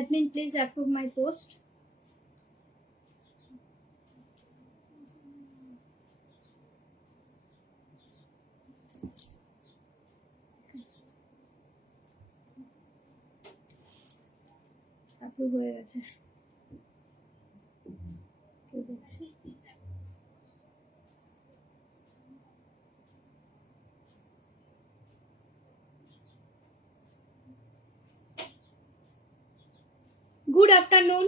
Admin, please approve my post. Approve হয়ে গেছে। Good afternoon,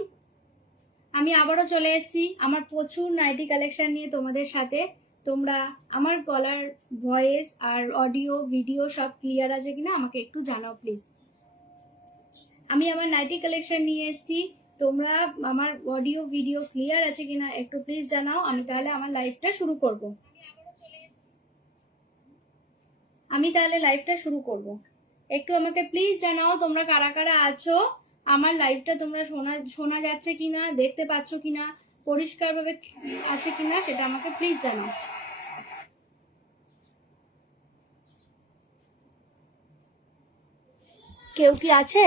আমি আবারও চলে এসেছি আমার প্রচুর নাইটি কালেকশন নিয়ে তোমাদের সাথে। তোমরা আমার গলার ভয়েস আর অডিও ভিডিও সব ক্লিয়ার আছে কিনা আমাকে একটু জানাও প্লিজ। আমি আমার নাইটি কালেকশন নিয়ে এসেছি, তোমরা আমার অডিও ভিডিও ক্লিয়ার আছে কিনা একটু প্লিজ জানাও, আমি তাহলে আমার লাইভটা শুরু করব। একটু আমাকে প্লিজ জানাও তোমরা কারা কারা আছো, আমার লাইভটা তোমরা শোনা যাচ্ছে কিনা, দেখতে পাচ্ছ কিনা, পরিষ্কারভাবে আছে কিনা সেটা আমাকে প্লিজ জানাও। কেউ কি আছে?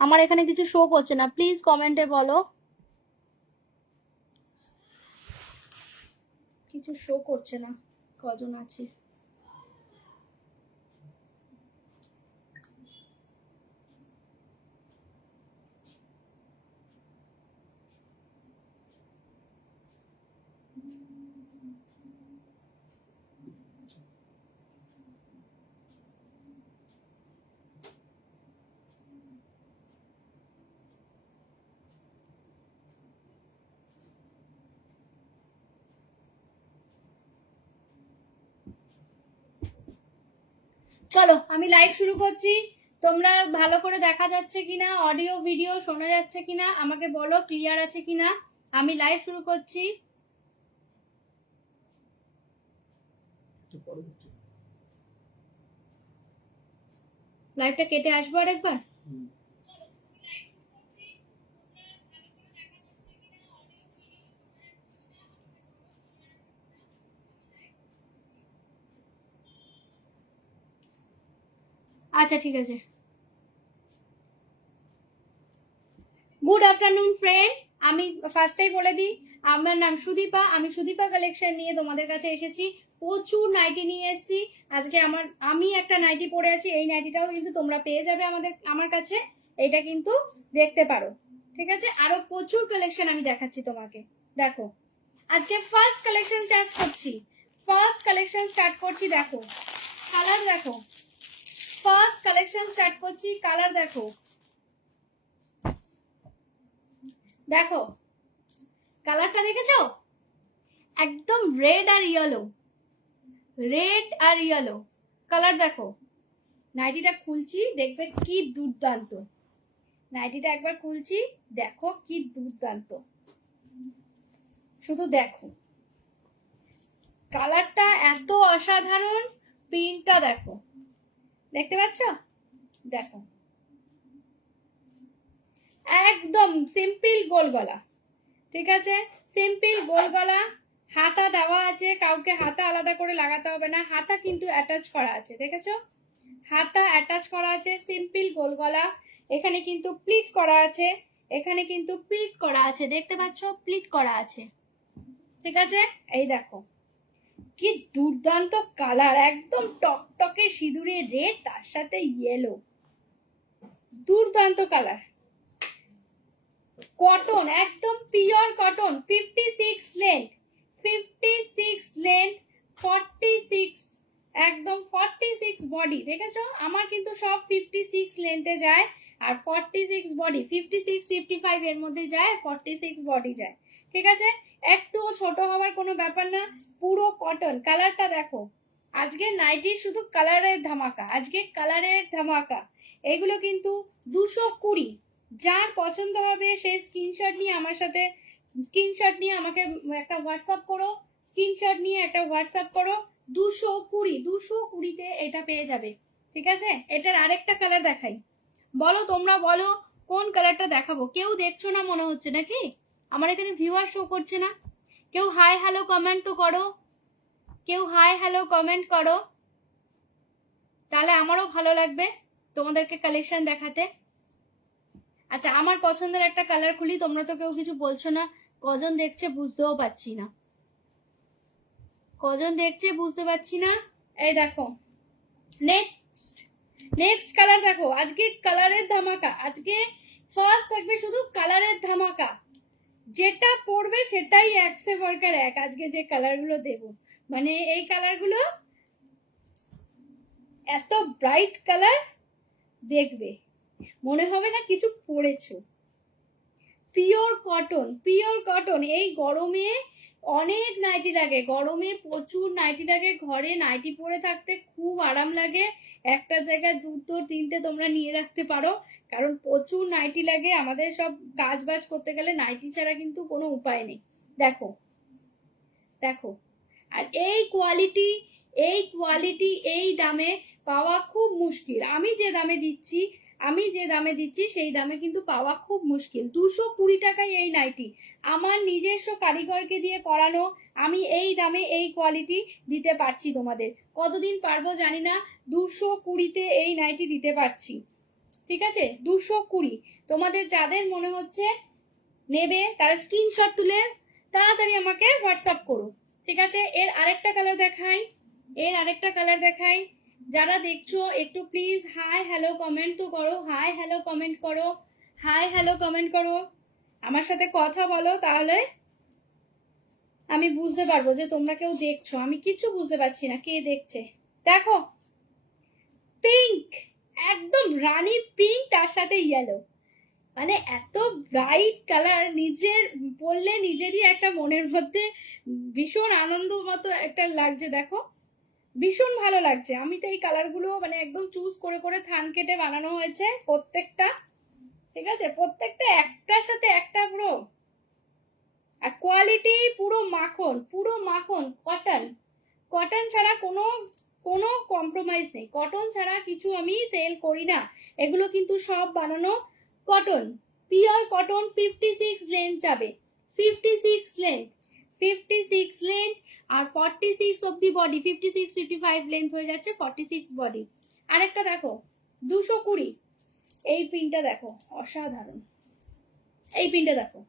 আমার এখানে কিছু শো করছে না, প্লিজ কমেন্টে বলো। কিছু শো করছে না কজন আছে। চলো আমি লাইভ শুরু করছি। তোমরা ভালো করে দেখা যাচ্ছে কিনা, অডিও ভিডিও শোনা যাচ্ছে কিনা আমাকে বলো, ক্লিয়ার আছে কিনা। আমি লাইভ শুরু করছি। লাইভটা কেটে আসবো আরেকবার। আচ্ছা ঠিক আছে। গুড আফটারনুন ফ্রেন্ড, আমি ফার্স্টেই বলে দিই আমার নাম সুদীপা, আমি সুদীপা কালেকশন নিয়ে তোমাদের কাছে এসেছি। প্রচুর নাইটি নিয়ে এসেছি আজকে। আমি একটা নাইটি পরে আছি, এই নাইটিটাও কিন্তু তোমরা পেয়ে যাবে আমার কাছে, এটা কিন্তু দেখতে পারো। ঠিক আছে, আরো প্রচুর কালেকশন আমি দেখাচ্ছি তোমাকে। দেখো আজকে ফার্স্ট কালেকশন স্টার্ট করছি। দেখো কালার দেখো, ফার্স্ট কালেকশন স্টার্ট করছি, কালার দেখো। দেখো কালারটা দেখেছো, একদম রেড আর ইয়েলো কালার। দেখো নাইটিটা খুলছি, দেখবে কি দুর্দান্ত। নাইটিটা একবার খুলছি, দেখো কি দুর্দান্ত, শুধু দেখো কালারটা এত অসাধারণ, প্রিন্টটা দেখো, দেখতে পাচ্ছ? দেখো একদম সিম্পল গোল গলা। ঠিক আছে, সিম্পল গোল গলা, হাতা দেওয়া আছে, কাউকে হাতা আলাদা করে লাগাতে হবে না, হাতা কিন্তু অ্যাটাচ করা আছে। দেখেছো হাতা অ্যাটাচ করা আছে, সিম্পল গোল গলা। এখানে কিন্তু প্লিট করা আছে, দেখতে পাচ্ছ প্লিট করা আছে। ঠিক আছে, এই দেখো কি দুর্দান্ত কালার, একদম টকটকে সিঁদুরে রেড, তার সাথে ইয়েলো, দুর্দান্ত কালার। কটন, একদম পিওর কটন, 56 লেন্থ, 46 একদম 46 বডি। দেখেছো আমার কিন্তু সব 56 লেন্থে যায় আর 46 বডি, 56 55 এর মধ্যে যায়, 46 বডি যায়। ঠিক আছে, একটুও ছোট হওয়ার কোনো ব্যাপার না, পুরো কটন। কালারটা দেখো, আজকে নাইটি শুধু কালারের ধামাকা। এগুলো কিন্তু 220, যার পছন্দ হবে সেই স্ক্রিনশট নিয়ে আমাকে একটা হোয়াটসঅ্যাপ করো, 220তে এটা পেয়ে যাবে। ঠিক আছে, এটার আরেকটা কালার দেখাই, বলো তোমরা বলো কোন কালারটা দেখাবো। কেউ দেখছো না মনে হচ্ছে নাকি, আমার এখানে ভিউয়ার শো করছে না। কেউ হাই হ্যালো কমেন্ট করো, তাহলে আমারও ভালো লাগবে। তোমাদেরকে কালেকশন দেখাতে। আচ্ছা আমার পছন্দের একটা কালার খুলি, তোমরা তো কেউ কিছু বলছো না, কজন দেখছে বুঝতেও পারছি না, কজন দেখছে বুঝতে পারছি না। এই দেখো নেক্সট, নেক্সট কালার দেখো, আজকে কালারের ধামাকা, আজকে ফার্স্ট থাকবে শুধু কালারের ধামাকা, যেটা পড়বে সেটাই এক সে বরকার এক। আজকে যে কালার গুলো দেবো, মানে এই কালার গুলো এত ব্রাইট কালার, দেখবে মনে হবে না কিছু পরেছো। Pure cotton, pure cotton. এই গরমে অনেক নাইটি লাগে, গরমে প্রচুর নাইটি লাগে, ঘরে নাইটি পরে থাকতে খুব আরাম লাগে। একটা জায়গায় দুটো তিনটে তোমরা নিয়ে রাখতে পারো, কারণ প্রচুর নাইটি লাগে। আমাদের সব কাজ বাজ করতে গেলে নাইটি ছাড়া কিন্তু কোনো উপায় নেই। দেখো দেখো, আর এই কোয়ালিটি, এই কোয়ালিটি এই দামে পাওয়া খুব মুশকিল। আমি যে দামে দিচ্ছি, আমি যে দামে দিচ্ছি সেই দামে কিন্তু পাওয়া খুব মুশকিল। 220 টাকায় এই নাইটি, আমার নিজস্ব কারিগরকে দিয়ে করানো, আমি এই দামে এই কোয়ালিটি দিতে পারছি তোমাদের। কতদিন পারবো জানি না, 220-তে এই নাইটি দিতে পারছি। ঠিক আছে, 220। তোমাদের যাদের মনে হচ্ছে নেবে তারা স্ক্রিনশট তুলে তাড়াতাড়ি আমাকে হোয়াটসঅ্যাপ করো। ঠিক আছে, এর আরেকটা কালার দেখাই, এর আরেকটা কালার দেখাই। যারা দেখছো একটু প্লিজ হাই হ্যালো কমেন্ট তো করো, হাই হ্যালো কমেন্ট করো, হাই হ্যালো কমেন্ট করো, আমার সাথে কথা বলো, তাহলে আমি বুঝতে পারবো যে তোমরা কেউ দেখছো। আমি কিছু বুঝতে পারছি না কে দেখছে। দেখো পিঙ্ক, একদম রানী পিঙ্ক, তার সাথে ইয়েলো, মানে এত ব্রাইট কালার, নিজের পরলে নিজেরই একটা মনের মধ্যে ভীষণ আনন্দ মতো একটা লাগছে। দেখো ভীষণ ভালো লাগছে। আমি তো এই কালারগুলো মানে একদম চুজ করে করে থান কেটে বানানো হয়েছে প্রত্যেকটা। ঠিক আছে, প্রত্যেকটা একটার সাথে একটা পুরো, আর কোয়ালিটি পুরো মাখন, পুরো মাখন। কটন, কটন ছাড়া কোনো কোনো কম্প্রোমাইজ নেই, কটন ছাড়া কিছু আমি সেল করি না। এগুলো কিন্তু সব বানানো কটন, পিওর কটন। 56 লেন্থ যাবে, 56 লেন্থ, 56 লেন্থ, আর 46 অব্দি বডি, 56 55 লেন্থ হয়ে যাচ্ছে 46 বডি। আরেকটা দেখো 220, এই পিনটা দেখো অসাধারণ, এই পিনটা দেখো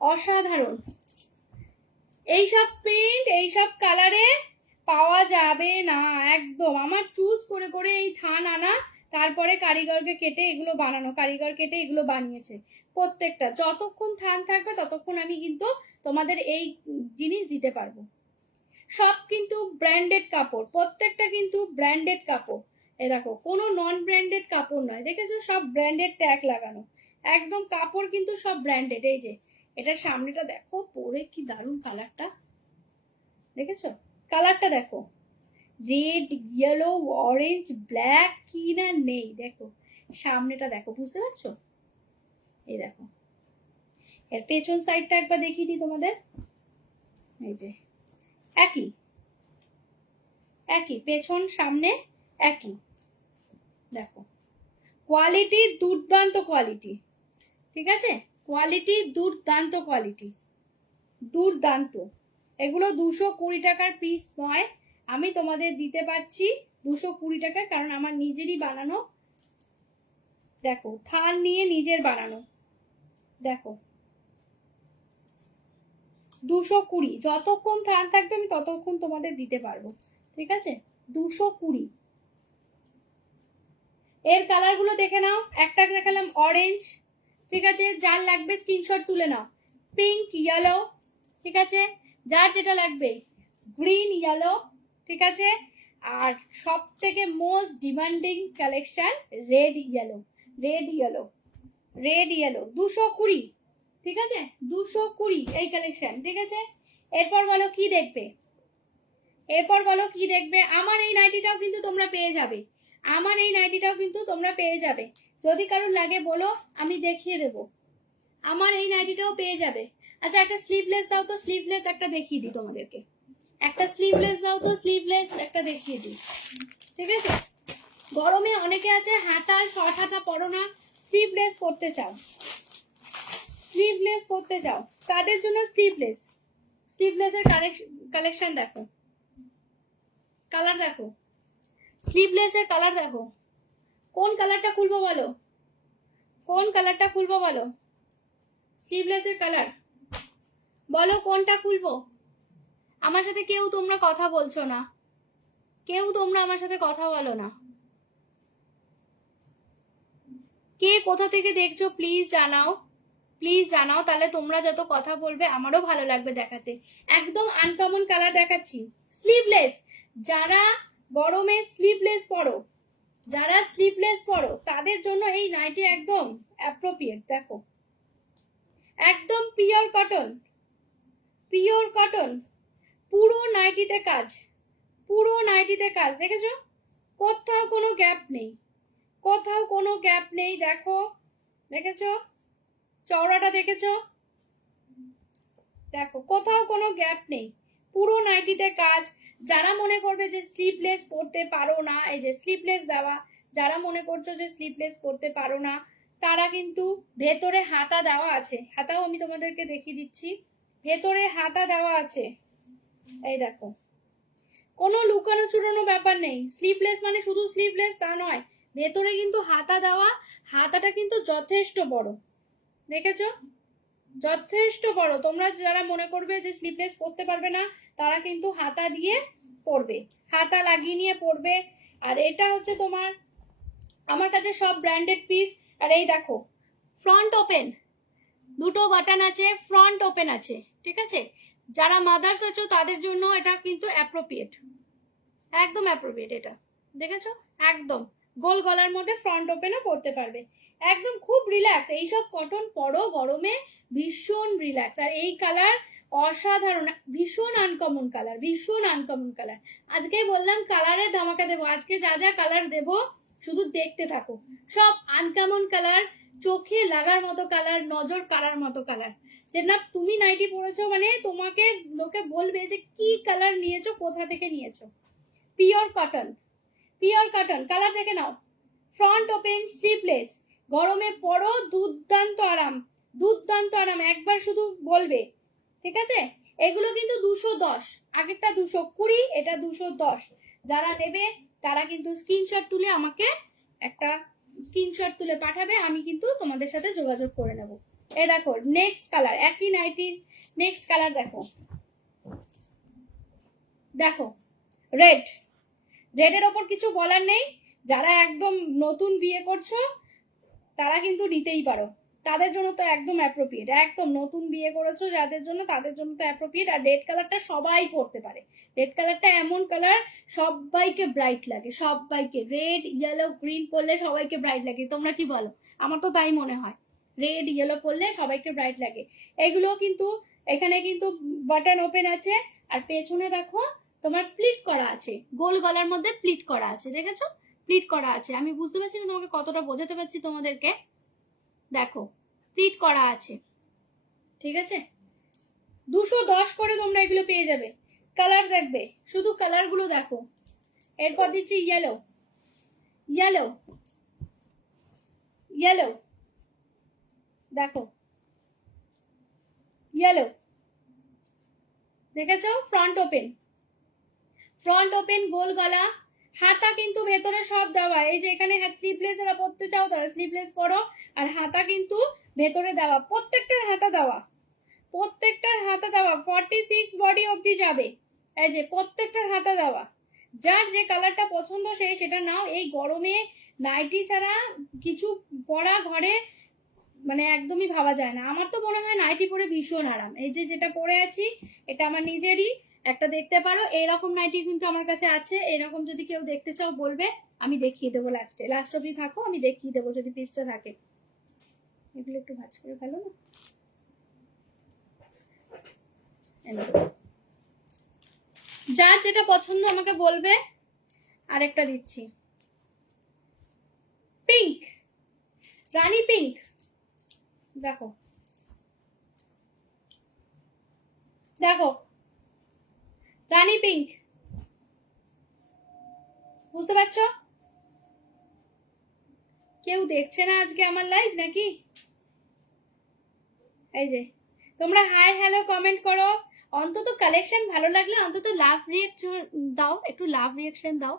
অসাধারণ। এইসব প্রিন্ট এইসব কালারে পাওয়া যাবে না একদম। আমার চুজ করে করে এই থান আনা, তারপরে কারিগরকে কেটে এগুলো বানানো, কারিগর কেটে এগুলো বানিয়েছে প্রত্যেকটা। যতক্ষণ থান থাকবে ততক্ষণ আমি কিন্তু তোমাদের এই জিনিস দিতে পারবো। সব কিন্তু ব্র্যান্ডেড কাপড়, প্রত্যেকটা কিন্তু ব্র্যান্ডেড কাপড়। এ দেখো কোনো নন ব্র্যান্ডেড কাপড় নয়, দেখেছো সব ব্র্যান্ডেড ট্যাগ লাগানো, একদম কাপড় কিন্তু সব ব্র্যান্ডেড। এই যে এটা সামনেটা দেখো, পরে কি দারুণ কালারটা, দেখেছো কালারটা দেখো, রেড ইয়েলো অরেঞ্জ ব্ল্যাক কি না নেই, দেখো সামনেটা দেখো, বুঝতে পারছো? এই দেখো, এর পেছন সাইডটা একবার দেখিয়ে দিই তোমাদের। এই যে একই একই, পেছন সামনে একই। দেখো কোয়ালিটি দুর্দান্ত কোয়ালিটি, ঠিক আছে, কোয়ালিটি দুর্দান্ত কোয়ালিটি, দুর্দান্ত। এগুলো 220 টাকার পিস নয়, আমি তোমাদের দিতে পারছি 220 টাকা, কারণ আমার নিজেরই বানানো। দেখো থান নিয়ে নিজের বানানো, দেখো 220। যতক্ষণ থান থাকবে আমি ততক্ষণ তোমাদের দিতে পারবো। ঠিক আছে, 220। এর কালার গুলো দেখে নাও, একটা দেখালাম অরেঞ্জ, ঠিক আছে, যার লাগবে স্ক্রিনশট তুলে নাও। পিঙ্ক ইয়েলো, ঠিক আছে, যার যেটা লাগবে, গ্রিন ইয়েলো, ঠিক আছে, আর সব থেকে most demanding collection red yellow, red yellow, red yellow 220। ঠিক আছে, 220 এই কালেকশন। ঠিক আছে, এরপর বলো কি দেখবে, এরপর বলো কি দেখবে। আমার এই নাইটিটাও কিন্তু তোমরা পেয়ে যাবে, আমার এই নাইটিটাও কিন্তু তোমরা পেয়ে যাবে। যদি কারোর লাগে বলো, আমি দেখিয়ে দেবো। আমার এই নাইটিটাও পেয়ে যাবে। আচ্ছা একটা স্লিভলেস দাও তো, স্লিভলেস একটা দেখিয়ে দিই তোমাদেরকে, একটা স্লিভলেস দাও তো, স্লিভলেস একটা দেখিয়ে দিই। ঠিক আছে, গরমে অনেকে আছে হাতা শর্ট হাতা পরো না, স্লিভলেস পরতে চাও, স্লিভলেস পরতে চাও, তাদের জন্য স্লিভলেস, স্লিভলেসের কালেকশন দেখো, কালার দেখো, স্লিভলেসের কালার দেখো, কোন কালারটা খুলবো বলো, কোন কালারটা খুলবো বলো, স্লিভলেসের কালার বলো কোনটা খুলবো। আমার সাথে কেউ তোমরা কথা বলছো না, কেউ তোমরা আমার সাথে কথা বলো না। কে কোথা থেকে দেখছো প্লিজ জানাও, প্লিজ জানাও, তাহলে তোমরা যত কথা বলবে আমারও ভালো লাগবে দেখাতে। একদম আনকমন কালার দেখাচ্ছি, স্লিভলেস। যারা গরমে স্লিভলেস পরো, যারা স্লিভলেস পরো তাদের জন্য এই নাইটি একদম অ্যাপ্রোপ্রিয়েট। দেখো একদম পিওর কটন, পিওর কটন, পুরো নাইটিতে কাজ, পুরো নাইটিতে কাজ। দেখেছো কোথাও কোনো গ্যাপ নেই, কোথাও কোনো গ্যাপ নেই। দেখো দেখেছো চওড়াটা, দেখেছো, দেখো কোথাও কোনো গ্যাপ নেই, পুরো নাইটিতে কাজ। যারা মনে করবে যে স্লিভলেস পরতে পারো না, এই যে স্লিভলেস দেওয়া, যারা মনে করছো যে স্লিভলেস পরতে পারো না তারা কিন্তু ভেতরে হাতা দেওয়া আছে, হাতাও আমি তোমাদেরকে দেখিয়ে দিচ্ছি, ভেতরে হাতা দেওয়া আছে। এই দেখো কোনো লুকানো চুরানো ব্যাপার নেই, স্লিভলেস মানে শুধু স্লিভলেস তা নয়, ভেতরে কিন্তু হাতা দেওয়া, হাতাটা কিন্তু যথেষ্ট বড়, দেখেছো যথেষ্ট বড়। তোমরা যারা মনে করবে যে স্লিভলেস পরতে পারবে না তারা কিন্তু হাতা দিয়ে পরবে, হাতা লাগিয়ে নিয়ে পরবে। আর এটা হচ্ছে তোমার আমার কাছে সব ব্র্যান্ডেড পিস। আর এই দেখো ফ্রন্ট ওপেন, দুটো বাটন আছে, ফ্রন্ট ওপেন আছে, ঠিক আছে। যারা মাদার্স আছো তাদের জন্য এটা কিন্তু অ্যাপ্রোপ্রিয়েট, একদম অ্যাপ্রোপ্রিয়েট। এটা দেখেছো একদম গোল গলার মধ্যে ফ্রন্ট ওপেনও পরতে পারবে, একদম খুব রিল্যাক্স। এইসব কটন পরো গরমে, ভীষণ রিল্যাক্স। আর এই কালার অসাধারণ, ভীষণ আনকমন কালার, ভীষণ আনকমন কালার। আজকেই বললাম কালারের ধামাকা দেবো, আজকে যা যা কালার দেবো শুধু দেখতে থাকো, সব আনকমন কালার, চোখে লাগার মতো কালার, নজর কাড়ার মতো কালার। যে না তুমি নাইটি পরেছো মানে তোমাকে লোকে বলবে যে কি কালার নিয়েছো, কোথা থেকে নিয়েছো। Pure cotton, pure cotton, colour দেখে নাও। ফ্রন্ট ওপেন, স্লিভলেস, গরমে পরো, দুর্দান্ত আরাম, দুর্দান্ত আরাম, একবার শুধু বলবে, ঠিক আছে। এগুলো কিন্তু 210, আগেরটা 220, এটা 210। যারা নেবে তারা কিন্তু স্ক্রিনশট তুলে আমাকে একটা স্ক্রিনশট তুলে পাঠাবে, আমি কিন্তু তোমাদের সাথে যোগাযোগ করে নেব। এই দেখো নেক্সট কালার, একই নাইটির নেক্সট কালার দেখো, দেখো রেড, রেডের ওপর কিছু বলার নেই। যারা একদম নতুন বিয়ে করছো তারা কিন্তু নিতেই পারো, তাদের জন্য তো একদম অ্যাপ্রোপ্রিয়েট, একদম নতুন বিয়ে করেছো যাদের জন্য তাদের জন্য তো অ্যাপ্রোপ্রিয়েট। আর রেড কালারটা সবাই পরতে পারে, রেড কালারটা এমন কালার সবাইকে ব্রাইট লাগে, সবাইকে রেড ইয়েলো গ্রিন পরলে সবাইকে ব্রাইট লাগে। তোমরা কি বলো? আমার তো তাই মনে হয়, রেড ইয়েলো পরলে সবাইকে ব্রাইট লাগে। এগুলো কিন্তু এখানে কিন্তু বাটন ওপেন আছে, আর পেছনে দেখো তোমার প্লিট করা আছে, গোল গলার মধ্যে প্লিট করা আছে, দেখেছো প্লিট করা আছে। আমি বুঝতে পারছি না তোমাকে কতটা বোঝাতে পারছি তোমাদেরকে, দেখো প্লিট করা আছে, ঠিক আছে। 210 করে তোমরা এগুলো পেয়ে যাবে। কালার দেখবে, শুধু কালার গুলো দেখো। এরপর দিচ্ছি ইয়েলো, ইয়েলো, ইয়েলো, দেখো ইয়েলো, দেখেছো ফ্রন্ট ওপেন, ফ্রন্ট ওপেন, গোল গলা, হাতা কিন্তু ভেতরে সব দেওয়া। এই যে এখানে স্লিভলেস এরা পরতে চাও তারা স্লিভলেস পরো, আর হাতা কিন্তু ভেতরে দেওয়া, প্রত্যেকটার হাতা দেওয়া, প্রত্যেকটার হাতা দেওয়া 46 বডি অবধি যাবে। এই যে প্রত্যেকটার হাতা দেওয়া, যার যে কালারটা পছন্দ সে সেটা নাও। এই গরমে নাইটি ছাড়া কিছু পরা ঘরে মানে একদমই ভাবা যায় না। আমার তো মনে হয় নাইটি পরে ভীষণ আরাম। এই যে যেটা পরে আছি এটা আমার নিজেরই, একটা দেখতে পারো এইরকম নাইটি কিন্তু আমার কাছে আছে। এরকম যদি কেউ দেখতে চাও বলবে, আমি দেখিয়ে দেবো লাস্টে, লাস্ট অবধি থাকো আমি দেখিয়ে দেবো যদি পিসটা থাকে। এগুলো একটু ভাঁজ করে ফেলো না, যার যেটা পছন্দ আমাকে বলবে। আরেকটা দিচ্ছি পিঙ্ক, রানী পিঙ্ক, দেখো দেখো রানী পিঙ্ক, বুঝতে পারছো? কেউ দেখছে না আজকে আমার লাইভ নাকি? এই যে তোমরা হাই হ্যালো কমেন্ট করো, অন্তত কালেকশন ভালো লাগলে অন্তত লাভ রিয়েকশন দাও, একটু লাভ রিয়েকশন দাও।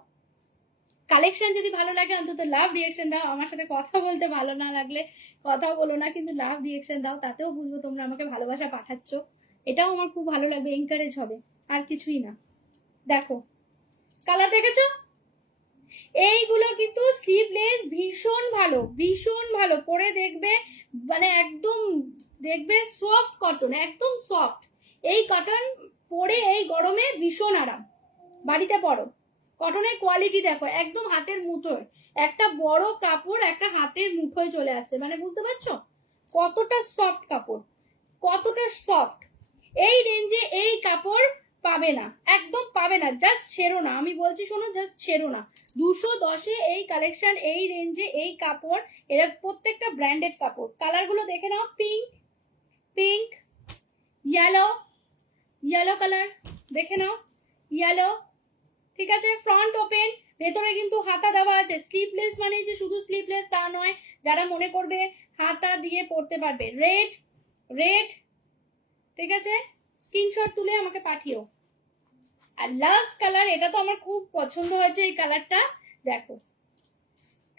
কালেকশন যদি ভালো লাগে অন্তত লাভ রিয়াকশন দাও। আমার সাথে কথা বলতে ভালো না লাগলে কথা বলো না, কিন্তু লাভ রিয়াকশন দাও, তাতেও বুঝবো তোমরা আমাকে ভালোবাসা পাঠাচ্ছ। এটাও আমার খুব ভালো লাগবে, এনকারেজ হবে, আর কিছুই না। দেখো কালার দেখেছো, এইগুলো কিন্তু স্লিভলেস, ভীষণ ভালো, ভীষণ ভালো। পরে দেখবে মানে একদম দেখবে সফট কটন, একদম সফট। এই কটন পরে এই গরমে ভীষণ আরাম। বাড়িতে পরো, কটনের কোয়ালিটি দেখো, একদম হাতের মুঠোয়। একটা বড় কাপড় একটা হাতের মুঠোয় চলে আসছে, মানে বুঝতে পারছো কতটা সফট কাপড়, কতটা সফট। এই রেঞ্জে এই কাপড় পাবে না, একদম পাবে না। জাস্ট ছেড়ো না, আমি বলছি শোনো, জাস্ট ছেড়ো না। 210-এ এই কালেকশন, এই রেঞ্জে এই কাপড়, এরা প্রত্যেকটা ব্র্যান্ডেড কাপড়। কালার গুলো দেখে নাও, pink, pink, yellow, yellow colour দেখে নাও, ইয়েলো, ঠিক আছে। ফ্রন্ট ওপেন, ভেতরে কিন্তু হাতা দেওয়া আছে। স্লিভলেস মানে যে শুধু স্লিভলেস তা নয়, যারা মনে করবে হাতা দিয়ে পরতে পারবে। রেড, রেড, ঠিক আছে, স্ক্রিনশট তুলে আমাকে পাঠিও। আর লাস্ট কালার, এটা তো আমার খুব পছন্দ হয়েছে এই কালারটা। দেখো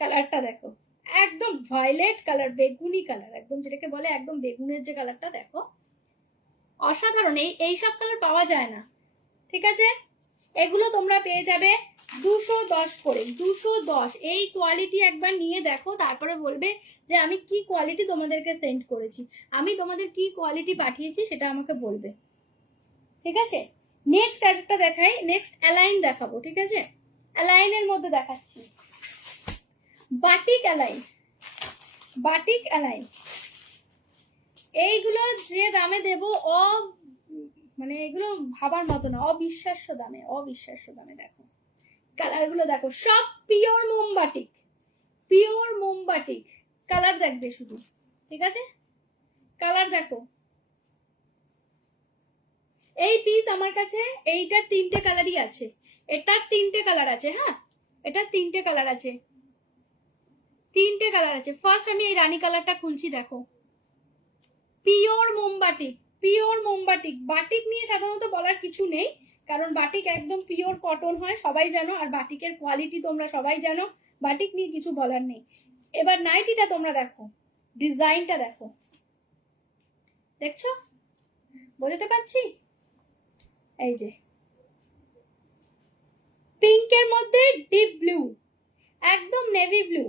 কালারটা দেখো, একদম ভায়োলেট কালার, বেগুনি কালার, একদম যেটাকে বলে একদম বেগুনের যে কালারটা, দেখো অসাধারণ। এইসব কালার পাওয়া যায় না, ঠিক আছে। এগুলো তোমরা পেয়ে যাবে 210 করে, 210। এই কোয়ালিটি একবার নিয়ে দেখো, তারপরে বলবে যে আমি কি কোয়ালিটি তোমাদেরকে সেন্ড করেছি, আমি তোমাদের কি কোয়ালিটি পাঠিয়েছি সেটা আমাকে বলবে, ঠিক আছে। নেক্সট আরেকটা দেখাই, নেক্সট অ্যালাইন দেখাবো, ঠিক আছে। অ্যালাইনের মধ্যে দেখাচ্ছি বাটিক অ্যালাইন, বাটিক অ্যালাইন। এইগুলো যে দামে দেব মানে এগুলো ভাবার মতো না, অবিশ্বাস্য দামে, অবিশ্বাস্য দামে। দেখো কালারগুলো দেখো, সব পিওর মোমবাটিক, পিওর মোমবাটিক। কালার দেখবে শুধু, ঠিক আছে, কালার দেখো। এই পিস আমার কাছে এইটার 3টে কালারই আছে, এটার 3টে কালার আছে, হ্যাঁ এটার 3টে কালার আছে, 3টে কালার আছে। ফার্স্ট আমি এই রানী কালারটা খুলছি, দেখো পিওর মোমবাটিক, পিওর মোমবাটিক। বাটিক নিয়ে সাধারণত বলার কিছু নেই, কারণ বাটিক একদম পিওর কটন হয়, সবাই জানো। আর বাটিকের কোয়ালিটি তোমরা সবাই জানো, বাটিক নিয়ে কিছু বলার নেই। এবার নাইটিটা তোমরা দেখো, ডিজাইনটা দেখো, দেখছো, বোঝাতে পারছি? এই যে পিঙ্কের মধ্যে ডিপ ব্লু, একদম নেভি ব্লু,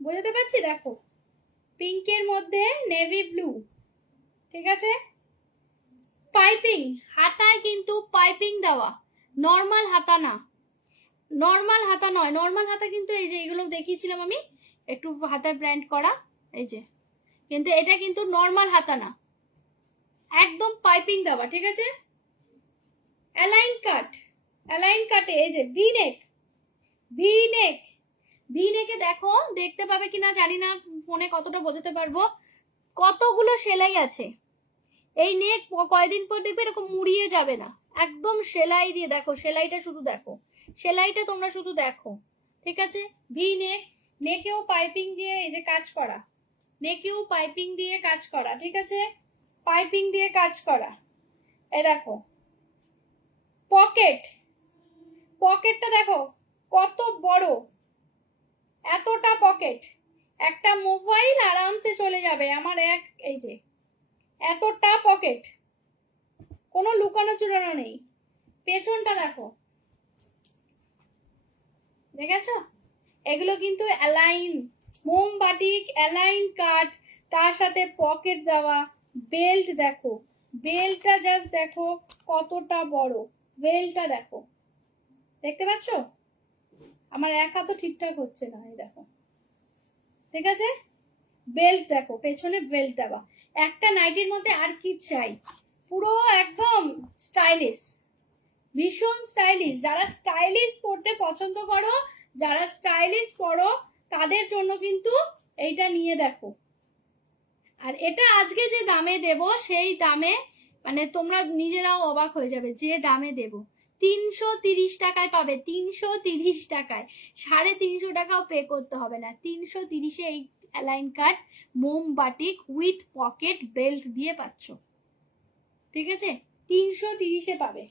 বোঝাতে পারছি? দেখো পিঙ্কের মধ্যে নেভি ব্লু, ঠিক আছে। পাইপিং, হাতায় কিন্তু পাইপিং দেওয়া, নর্মাল হাতা না, নর্মাল হাতা নয়। নর্মাল হাতা কিন্তু এই যে এগুলো দেখিয়েছিলাম আমি, একটু হাতায় ব্র্যান্ড করা, এই যে, কিন্তু এটা কিন্তু নর্মাল হাতা না, একদম পাইপিং দেওয়া, ঠিক আছে। অ্যালাইন কাট, অ্যালাইন কাটে, এই যে ভি নেক, ভি নেক, ভি নেকে দেখো, দেখতে পাবে কিনা জানি না, ফোনে কতটা বোঝাতে পারবো, কতগুলো সেলাই আছে। এই নেক কয়দিন পর দেখবে এরকম মুড়িয়ে যাবে না, একদম সেলাই দিয়ে দেখো, সেলাইটা শুধু দেখো, সেলাইটা তোমরা শুধু দেখো, ঠিক আছে। ভি নেক, নেকেও পাইপিং দিয়ে এই যে কাজ করা, নেকেও পাইপিং দিয়ে কাজ করা, ঠিক আছে, পাইপিং দিয়ে কাজ করা। এই দেখো পকেট, পকেটটা দেখো কত বড়, এতটা পকেট, একটা মোবাইল আরামসে চলে যাবে আমার। এই যে এতটা পকেট, কোনো লুকানো চুরানো নেই। পেছনটা দেখো, দেখেছো? এগুলো কিন্তু অ্যালাইন মোমবাটিক, অ্যালাইন কাট, তার সাথে পকেট দেওয়া। বেল্ট দেখো, বেল্টটা জাস্ট দেখো কতটা বড়, বেল্টটা দেখো, দেখতে পাচ্ছ? আমার এক হাতও ঠিকঠাক হচ্ছে না, এই দেখো, ঠিক আছে। বেল্ট দেখো, পেছনে বেল্ট দেওয়া। একটা নাইটির মধ্যে আর কি চাই, পুরো একদম স্টাইলিশ, ভীষণ স্টাইলিশ। যারা স্টাইলিশ পড়তে পছন্দ করো, যারা স্টাইলিশ পড়ো, তাদের জন্য কিন্তু এইটা নিয়ে দেখো। আর এটা আজকে যে দামে দেব, সেই দামে মানে তোমরা নিজেরাও অবাক হয়ে যাবে, যে দামে দেব 330 টাকায় পাবে, 330 টাকায়, 350 টাকাও পে করতে হবে না। 330-এ এই অ্যালাইন কাট মোমবাটিক উইথ পকেট বেল্ট দিয়ে পাচ্ছ, ঠিক আছে, 330-এ পাবে।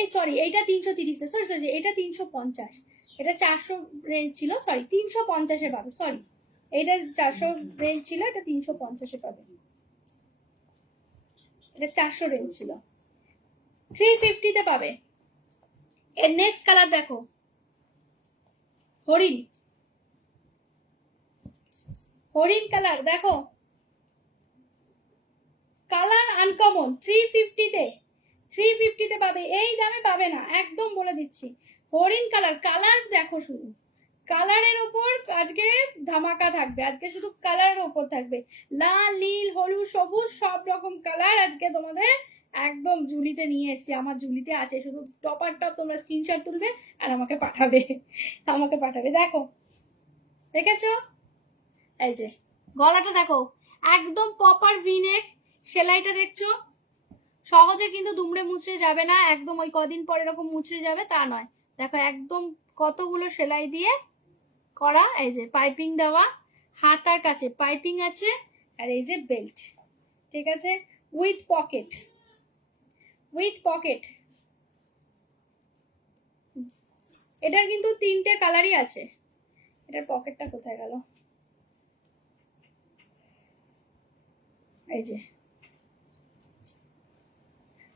এই সরি এইটা 330, সরি সরি এটা 350, এটা 400 রেঞ্জ ছিল, সরি 350-এ পাবে, সরি এইটা 400 রেঞ্জ ছিল, এটা 350-এ পাবে, এটা 400 রেঞ্জ ছিল, 350-তে পাবে। এর নেক্সট কালার দেখো, হরিণ, হরিণ কালার দেখো, কালার আনকমন, 350-তে, 350-তে পাবে, এই দামে পাবে না, একদম বলে দিচ্ছি। হরিণ কালার, কালার দেখো শুধু, কালারের উপর আজকে ধামাকা থাকবে, আজকে শুধু কালারের উপর থাকবে, লাল নীল হলুদ সবুজ সব রকম কালার আজকে তোমাদের একদম ঝুলিতে নিয়ে এসেছি, আমার ঝুলিতে আছে, শুধু টপার টপ তোমরা স্ক্রিনশট তুলবে আর আমাকে পাঠাবে, আমাকে পাঠাবে। দেখো দেখেছো, এই যে গলাটা দেখো, একদম প্রপার ভিনেক, সেলাইটা দেখছো, সহজে কিন্তু দুমড়ে মুচড়ে যাবে না, একদম ওই কদিন পরে এরকম মুচড়ে যাবে তা নয়, দেখো একদম কতগুলো সেলাই দিয়ে করা, এই যে পাইপিং দেওয়া, হাতার কাছে পাইপিং আছে, আর এই যে বেল্ট, ঠিক আছে, উইথ পকেট, উইথ পকেট। এটার কিন্তু 3টে কালারই আছে, এটার পকেটটা কোথায় গেল, এই যে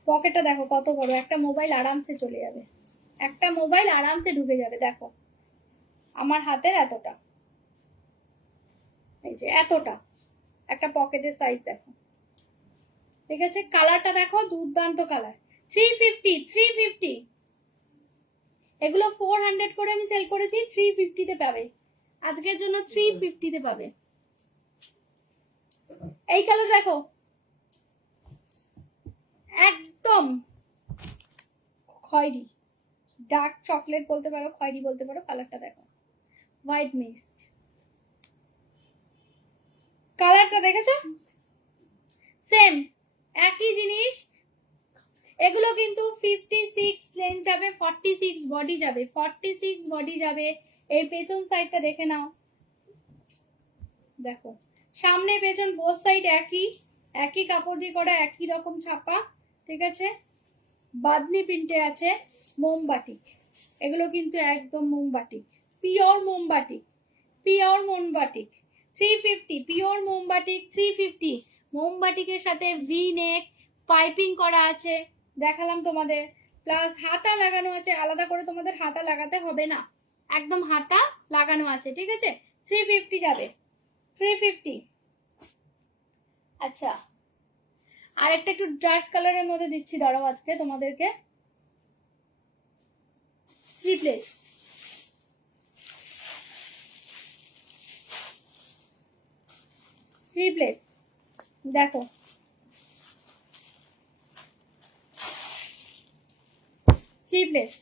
পকেটটা দেখো কত বড়, একটা মোবাইল আরামসে চলে যাবে, একটা মোবাইল আরামসে ঢুকে যাবে, দেখো আমার হাতের এতটা, এই যে এতটা একটা পকেটের সাইজ দেখো, ঠিক আছে, কালারটা দেখো দুর্দান্ত কালার, 350, 350, এগুলো 400 করে আমি সেল করেছি, 350-তে পাবে, আজকের জন্য 350-তে পাবে। এই কালার দেখো, একদম খয়েরি, ডার্ক চকলেট বলতে পারো, খয়েরি বলতে পারো, কালারটা দেখো, হোয়াইট মিক্সড, কালারটা দেখেছো, সেম একই জিনিস, এগুলো কিন্তু 56 লেন্থ যাবে, 46 বডি যাবে, 46 বডি যাবে। এর পেছন সাইডটা দেখে নাও, দেখো সামনে পেছন বোথ সাইড একই, একই কাপড় দিয়ে করা, একই রকম ছাপা, ঠিক আছে, বাদনি প্রিন্টে আছে, মোমবাটিক, এগুলো কিন্তু একদম মোমবাটিক, পিওর মোমবাটিক, পিওর মোমবাটিক, 350, পিওর মোমবাটিক 350, মোমবাটিকের সাথে ভি নেক পাইপিং করা আছে, দেখালাম তোমাদের, প্লাস হাতা লাগানো আছে, আলাদা করে তোমাদের হাতা লাগাতে হবে না, একদম হাতা লাগানো আছে, ঠিক আছে, 350 যাবে, 350। আচ্ছা আর একটা একটু ডার্ক কালারের মধ্যে দিচ্ছি, দাঁড়াও আজকে তোমাদেরকে, স্লিভলেস, স্লিভলেস দেখো, স্লিভলেস,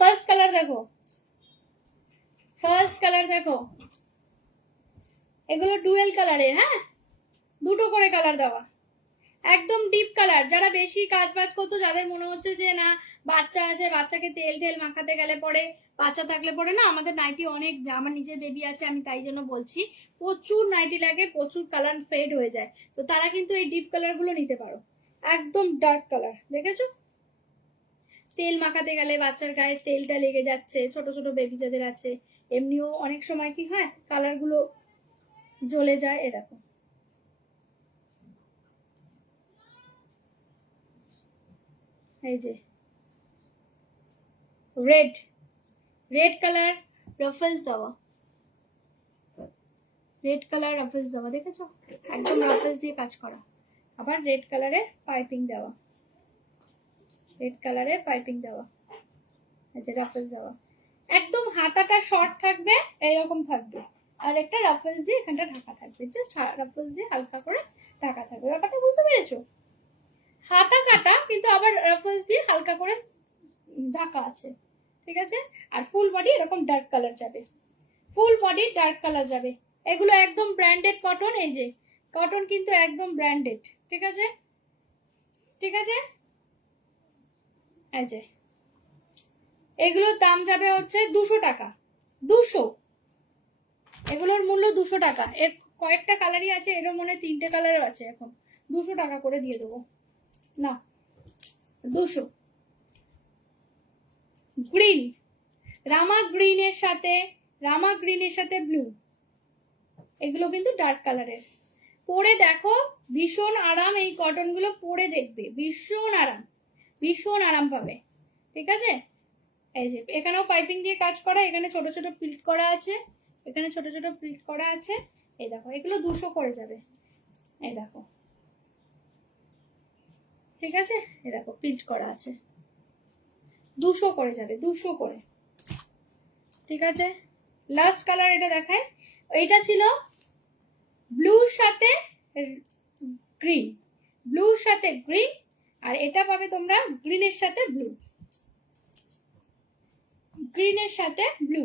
ফার্স্ট কালার দেখো, ফার্স্ট কালার দেখো, এগুলো ডুয়েল কালারের, হ্যাঁ দুটো করে কালার দেওয়া, একদম ডিপ কালার, যারা বেশি কাজ বাজ করতো, যাদের মনে হচ্ছে যে না বাচ্চা আছে, বাচ্চাকে তেল টেল মাখাতে গেলে পরে, বাচ্চা থাকলে পরে না, আমাদের নাইটি অনেক, আমার নিজের বেবি আছে আমি তাই জন্য বলছি, প্রচুর নাইটি লাগে, প্রচুর কালার ফেড হয়ে যায়, তো তারা কিন্তু এই ডিপ কালার গুলো নিতে পারো, একদম ডার্ক কালার, দেখেছো, তেল মাখাতে গেলে বাচ্চার গায়ে তেলটা লেগে যাচ্ছে, ছোট ছোট বেবি যাদের আছে, এমনিও অনেক সময় কি হয় কালার গুলো জ্বলে যায়, এরকম, এই যে রেড, রেড কালার রাফেলস দেওয়া, রেড কালার রাফেলস দেওয়া, দেখেছো একদম রাফেলস দিয়ে কাজ করা, আবার রেড কালারের পাইপিং দেওয়া, রেড কালারের পাইপিং দেওয়া, এই যে রাফেলস দেওয়া, একদম হাতাটা শর্ট থাকবে, এইরকম থাকবে, আর একটা রাফেলস দিয়ে এখানটা ঢাকা থাকবে, জাস্ট রাফেলস দিয়ে হালকা করে ঢাকা থাকবে, ব্যাপারটা বুঝতে পেরেছো, হাতা কাটা কিন্তু আবার রাফেলস দিয়ে হালকা করে ঢাকা আছে, ঠিক আছে, আর ফুল বডি এরকম ডার্ক কালার যাবে, ফুল বডি ডার্ক কালার যাবে, এগুলো একদম ব্র্যান্ডেড কটন, এই যে কটন কিন্তু একদম ব্র্যান্ডেড, ঠিক আছে, ঠিক আছে, এই যে এগুলোর দাম যাবে হচ্ছে 200 টাকা, 200, এগুলোর মূল্য 200 টাকা। এর কয়েকটা কালারই আছে, এরও মনে হয় 3টে কালারও আছে। এখন 200 টাকা করে দিয়ে দেবো না, 200। গ্রিন, রামা গ্রিনের সাথে ব্লু, এগুলো কিন্তু ডার্ক কালারের। পরে দেখো ভীষণ আরাম, এই কটন গুলো পরে দেখবে ভীষণ আরাম পাবে। ঠিক আছে, এই যে এখানেও পাইপিং দিয়ে কাজ করা, এখানে ছোট ছোট প্লিট করা আছে, এখানে ছোট ছোট প্লিট করা আছে। এই দেখো এগুলো 200 করে যাবে, এই দেখো। ঠিক আছে, এই দেখো প্লিট করা আছে, 200 করে যাবে, 200 করে। ঠিক আছে, লাস্ট কালার এটা দেখায়। এইটা ছিল ব্লুর সাথে গ্রিন, ব্লুর সাথে গ্রিন, আর এটা পাবে তোমরা গ্রিনের সাথে ব্লু, গ্রিনের সাথে ব্লু।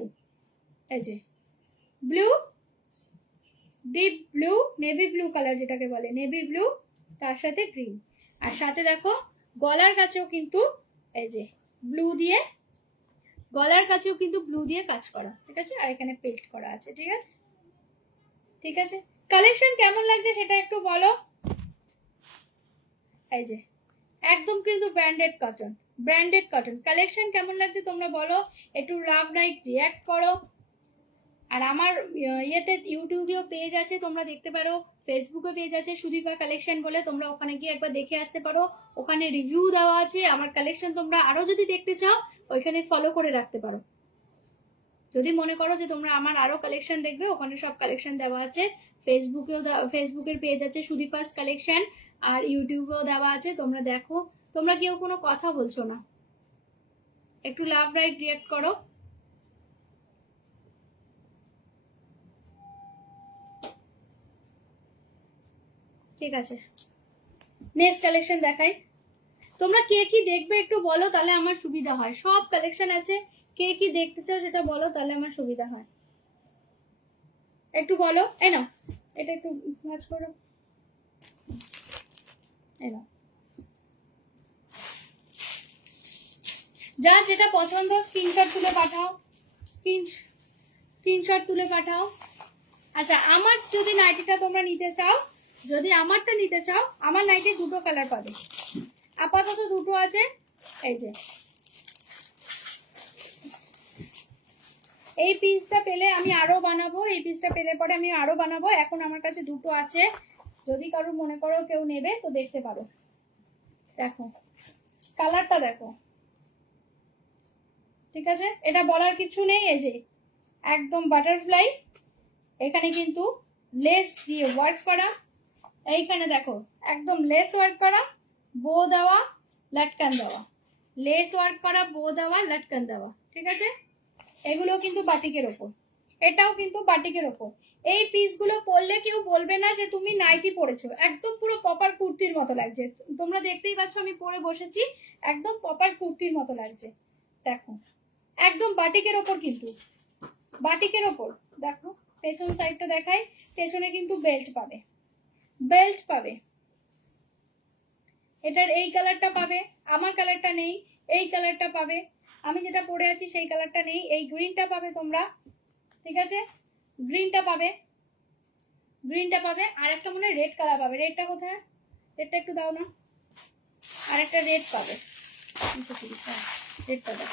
এই যে blue, deep blue, navy blue colour যেটাকে বলে, নেভি ব্লু, তার সাথে গ্রিন। আর সাথে দেখো গলার কাছেও কিন্তু এই যে ব্লু দিয়ে, গলার কাছেও কিন্তু ব্লু দিয়ে কাজ করা। ঠিক আছে, আর এখানে পেল্ট করা আছে। ঠিক আছে, ঠিক আছে, কালেকশন কেমন লাগছে সেটা একটু বলো। এই যে একদম কিন্তু ব্র্যান্ডেড কটন কালেকশন কেমন লাগছে তোমরা বলো, একটু লাভ লাইক রিয়াক্ট করো। আর আমার ইয়েতে ইউটিউবেও পেজ আছে, তোমরা দেখতে পারো, ফেসবুকে পেজ আছে সুদীপা কালেকশন বলে, তোমরা ওখানে গিয়ে একবার দেখে আসতে পারো। ওখানে রিভিউ দেওয়া আছে আমার কালেকশন, তোমরা আরো যদি দেখতে চাও ওইখানে ফলো করে রাখতে পারো। যদি মনে করো যে তোমরা আমার আরো কালেকশন দেখবে, ওখানে সব কালেকশন দেওয়া আছে। ফেসবুকের পেজ আছে সুদীপাস কালেকশন, আর ইউটিউবেও দেওয়া আছে, তোমরা দেখো। তোমরা কেউ কোনো কথা বলছো না, একটু লাভ রাইট রিয়াক্ট করো। ঠিক আছে, নেক্সট কালেকশন দেখাই। তোমরা কে কি দেখবে একটু বলো, তাহলে আমার সুবিধা হয়। সব কালেকশন আছে, কে কি দেখতে চাও সেটা বলো, তাহলে আমার সুবিধা হয়। একটু বলো। এই নাও, এটা একটু ভাঁজ করো, এই নাও। যা যেটা পছন্দ স্ক্রিনশট তুলে পাঠাও, স্ক্রিনশট তুলে পাঠাও। আচ্ছা, আমার যদি নাইটিটা তোমরা নিতে চাও, যদি আমারটা নিতে চাও, আমার নাইটি দুটো কালার পাবে, আপাতত দুটো আছে। এই যে এই পিসটা পেলে আমি আরো বানাবো, এই পিসটা পেলে পরে আমি আরো বানাবো। এখন আমার কাছে দুটো আছে, যদি কারো মনে করো কেউ নেবে তো দেখতে পারো। দেখো কালারটা দেখো। ঠিক আছে, এটা বলার কিছু নেই। এই যে একদম বাটারফ্লাই, এখানে কিন্তু লেস দিয়ে ওয়ার্ক করা, এইখানে দেখো একদম লেস ওয়ার্ক করা, বো দেওয়া, লটকান দেওয়া, লেস ওয়ার্ক করা, বো দেওয়া, লটকান দেওয়া। ঠিক আছে, এগুলো কিন্তু বাটিকের ওপর, এটাও কিন্তু বাটিকের ওপর। এই পিসগুলো পরলে কেউ বলবে না যে তুমি নাইটি পরেছো, একদম পুরো প্রপার কুর্তির মতো লাগছে। তোমরা দেখতেই পাচ্ছ আমি পরে বসেছি, একদম প্রপার কুর্তির মতো লাগছে। দেখো একদম বাটিকের ওপর, কিন্তু বাটিকের ওপর। দেখো পেছন সাইডটা দেখাই, পেছনে কিন্তু বেল্ট পাবে, বেল্ট পাবে। এটার এই কালারটা পাবে, আমার কালারটা নেই, এই কালারটা পাবে, আমি যেটা পরে আছি সেই কালারটা নেই, এই গ্রিনটা পাবে তোমরা। ঠিক আছে, গ্রিনটা পাবে, গ্রিনটা পাবে, আর একটা মনে হয় রেড কালার পাবে। রেডটা কোথায়, রেডটা একটু দাও না, আর একটা রেড পাবে, রেডটা দাও।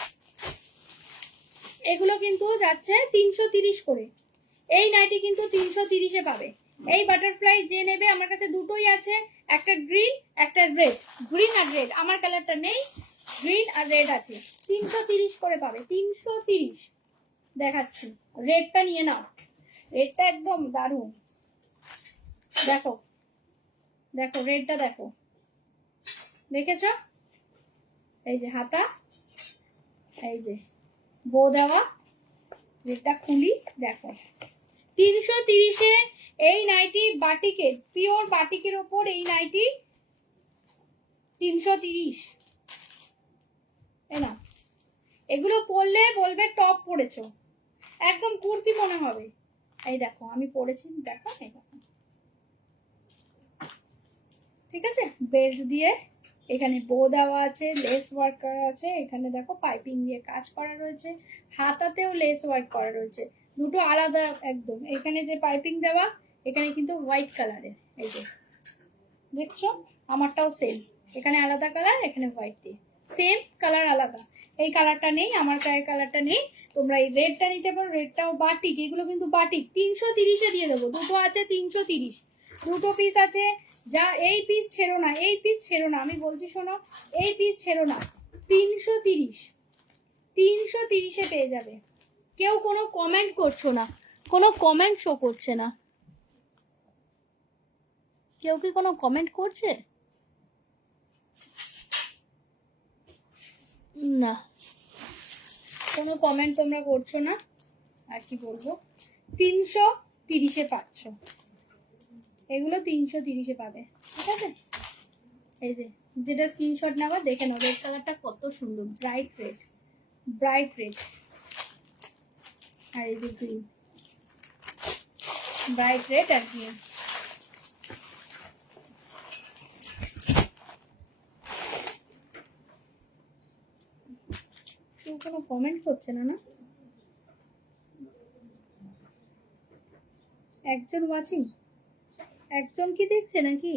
এগুলো কিন্তু যাচ্ছে 330 করে, এই নাইটি কিন্তু 330-এ পাবে। এই বাটারফ্লাই যে নেবে, আমার কাছে দুটোই আছে, একটা গ্রিন একটা রেড, গ্রিন আর রেড, আমার কালারটা নেই, গ্রিন আর রেড আছে। 330 করে পাবে, 330 দেখাচ্ছি। রেডটা নিয়ে নাও, রেডটা একদম দারুণ। দেখো দেখো রেডটা দেখো, দেখেছো? এই যে হাতা, এই যে বো দেওয়া, রেডটা খুলি, দেখো 330-এ এই নাইটি বাটিকের, পিওর বাটিকের ওপর এই নাইটি 330। না এগুলো পরলে বলবে টপ পরেছো, একদম কুর্তি মনে হবে। এই দেখো আমি পরেছি, দেখো এই দেখো। ঠিক আছে, বেল্ট দিয়ে, এখানে বো দেওয়া আছে, লেস ওয়ার্ক করা আছে, এখানে দেখো পাইপিং দিয়ে কাজ করা রয়েছে, হাতাতেও লেস ওয়ার্ক করা রয়েছে। দুটো আলাদা একদম। এখানে যে পাইপিং দেওয়া, এখানে কিন্তু হোয়াইট কালারের, এই যে দেখছো, আমারটাও সেম, এখানে আলাদা কালার, এখানে হোয়াইট দিয়ে, সেম কালার আলাদা। এই কালারটা নেই, আমার গায়ের কালারটা নেই, তোমরা এই রেডটা নিতে পারো, রেডটাও বাটিক, এগুলো কিন্তু বাটিক। 330-এ দিয়ে দেবো, দুটো আছে 330, দুটো পিস আছে। যা এই পিস ছেড়ো না, এই পিস ছেড়ো না, আমি বলছি শোনো, এই পিস ছেড়ো না। 330-330-এ পেয়ে যাবে। কেউ কোনো কমেন্ট করছো না, কোনো কমেন্ট শো করছে না। কেউ কি কোনো কমেন্ট করছে? না, কোনো কমেন্ট তোমরা করছো না। আর কি বলবো, 330-এ পাচ্ছ, এগুলো 330-এ পাবে, ঠিক আছে। এই যে যেটা স্ক্রিনশট নেওয়া দেখে নাও, রেড কালারটা কত সুন্দর, ব্রাইট রেড, ব্রাইট রেড। আর এই যে গ্রিন, ব্রাইট রেড আর গ্রিন। কেউ কোনো কমেন্ট করছে না, না? একজন ওয়াচিং, একজন কি দেখছে নাকি?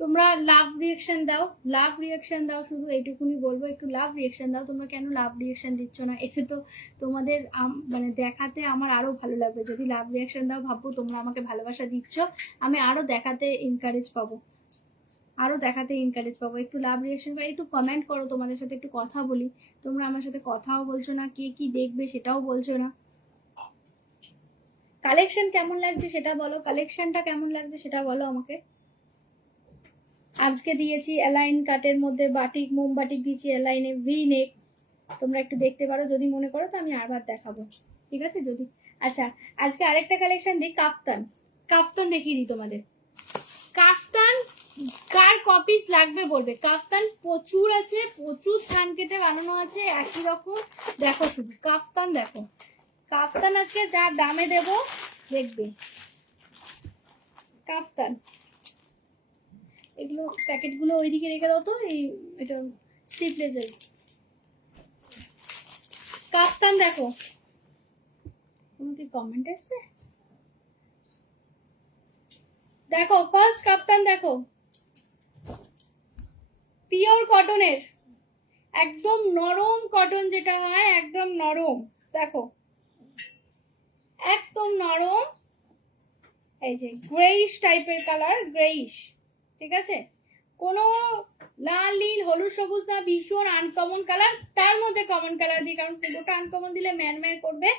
তোমরা লাভ রিঅ্যাকশন দাও, লাভ রিঅ্যাকশন দাও, শুধু এইটুকুনি বলবো, একটু লাভ রিঅ্যাকশন দাও। তোমরা কেন লাভ রিঅ্যাকশন দিচ্ছ না? এসে তো তোমাদের মানে দেখাতে আমার আরো ভালো লাগবে যদি লাভ রিঅ্যাকশন দাও। ভাববো তোমরা আমাকে ভালোবাসা দিচ্ছ, আমি আরো দেখাতে এনকারেজ পাবো, আরো দেখাতে এনকারেজ পাবো। একটু লাভ রিঅ্যাকশন করো, একটু কমেন্ট করো, তোমাদের সাথে একটু কথা বলি। তোমরা আমার সাথে কথাও বলছো না, কে কি দেখবে সেটাও বলছো না। কালেকশন কেমন লাগছে সেটা বলো, কালেকশনটা কেমন লাগছে সেটা বলো আমাকে। আজকে দিয়েছি অ্যালাইন কাটের মধ্যে বাটিক, মোমবাটিক দিয়েছি, অ্যালাইনে ভি নেক, তোমরা একটু দেখতে পারো যদি মনে করো, তো আমি আবার দেখাবো, ঠিক আছে যদি। আচ্ছা, আজকে আরেকটা কালেকশন দিই, কাফতান, কাফতান দেখিয়ে দিই তোমাদের। কাফতান কার কপিস লাগবে বলবে, কাফতান প্রচুর আছে, প্রচুর থান কেটে বানানো আছে একই রকম। দেখো শুধু কাফতান দেখো, কাফতান আজকে যা দামে দেব দেখবে। কাফতান, এগুলো প্যাকেটগুলো ওইদিকে রেখে দাও তো, এই এটা স্লিপলেসের কাফতান দেখো। কোনো কি কমেন্ট এসছে? দেখো ফার্স্ট কাপ্তান দেখো, পিওর কটনের, একদম নরম কটন যেটা হয়, একদম নরম, দেখো একদম নরম। এই যে গ্রেইশ টাইপের কালার, গ্রেইশ, ঠিক আছে, কোনো লাল নীল হলুদ সবুজ না, ভীষণ আনকমন কালার। তার মধ্যে কমন কালার দিই, কারণ পুরোটা আনকমন দিলে ম্যান ম্যান করবে।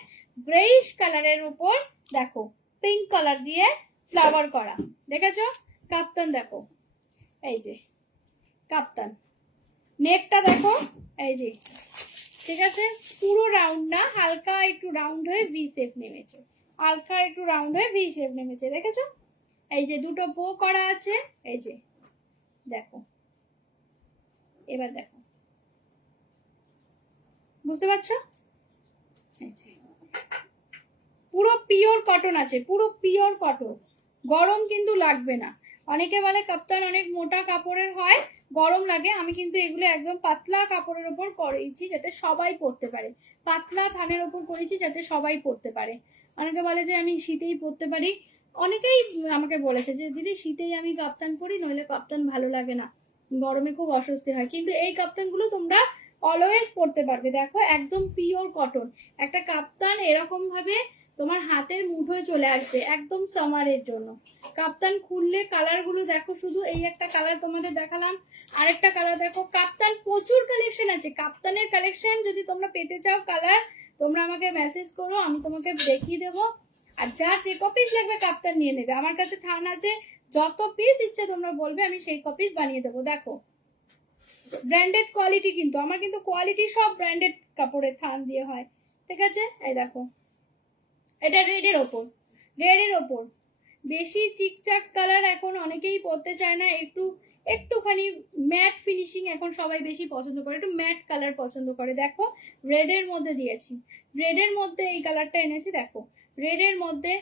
গ্রেইশ কালারের উপর দেখো পিঙ্ক কালার দিয়ে ফ্লাওয়ার করা, দেখেছো? কাপ্তান দেখো, এই যে কাপ্তান, নেকটা দেখো, এই যে, ঠিক আছে, পুরো রাউন্ড না, হালকা একটু রাউন্ড হয়ে ভি শেপ নেমেছে, হালকা একটু রাউন্ড হয়ে ভি শেপ নেমেছে, দেখেছো? এই যে দুটো বো করা আছে, এই যে দেখো, এবার দেখো, বুঝতে পারছো? পুরো পিওর কটন আছে, পুরো পিওর কটন, গরম কিন্তু লাগবে না। অনেকে বলে কাপ্তান অনেক মোটা কাপড়ের হয়, গরম লাগে, আমি কিন্তু এগুলো একদম পাতলা কাপড়ের উপর করেছি যাতে সবাই পরতে পারে, পাতলা থানের উপর করেছি যাতে সবাই পরতে পারে। অনেকে বলে যে আমি শীতেই পরতে পারি, অনেকেই আমাকে বলেছে যে দিদি শীতেই আমি কাপ্তান পরি, নইলে কাপ্তান ভালো লাগে না, গরমে খুব অস্বস্তি হয়। কিন্তু এই কাপ্তানগুলো তোমরা অলওয়েজ পরতে পারবে। দেখো একদম পিওর কটন, একটা কাপ্তান এরকম ভাবে তোমার হাতের মুঠোয় চলে আসবে, একদম সামারের জন্য। কাপ্তান খুললে কালার গুলো দেখো, শুধু এই একটা কালার তোমাদের দেখালাম, আরেকটা কালার দেখো। কাপ্তান প্রচুর কালেকশন আছে, কাপ্তানের কালেকশন যদি তোমরা পেতে চাও কালার, তোমরা আমাকে মেসেজ করো, আমি তোমাকে দেখিয়ে দেবো। আর যা যে কপিস লাগবে কাপ্তান নিয়ে নেবে, আমার কাছে থান আছে, যত পিস ইচ্ছে তোমরা বলবে, আমি সেই কপিস বানিয়ে দেবো। দেখো ব্র্যান্ডেড কোয়ালিটি, কিন্তু আমার কিন্তু কোয়ালিটি সব ব্র্যান্ডেড কাপড়ের থান দিয়ে হয়, ঠিক আছে। এই দেখো, এটা রেডের ওপর, রেডের ওপর বেশি চিকচাক কালার এখন অনেকেই পরতে চায় না, একটু একটুখানি ম্যাট ফিনিশিং এখন সবাই বেশি পছন্দ করে, একটু ম্যাট কালার পছন্দ করে। দেখো রেড এর মধ্যে দিয়েছি, রেড এর মধ্যে এই কালারটা এনেছি। দেখো রেড এর মধ্যে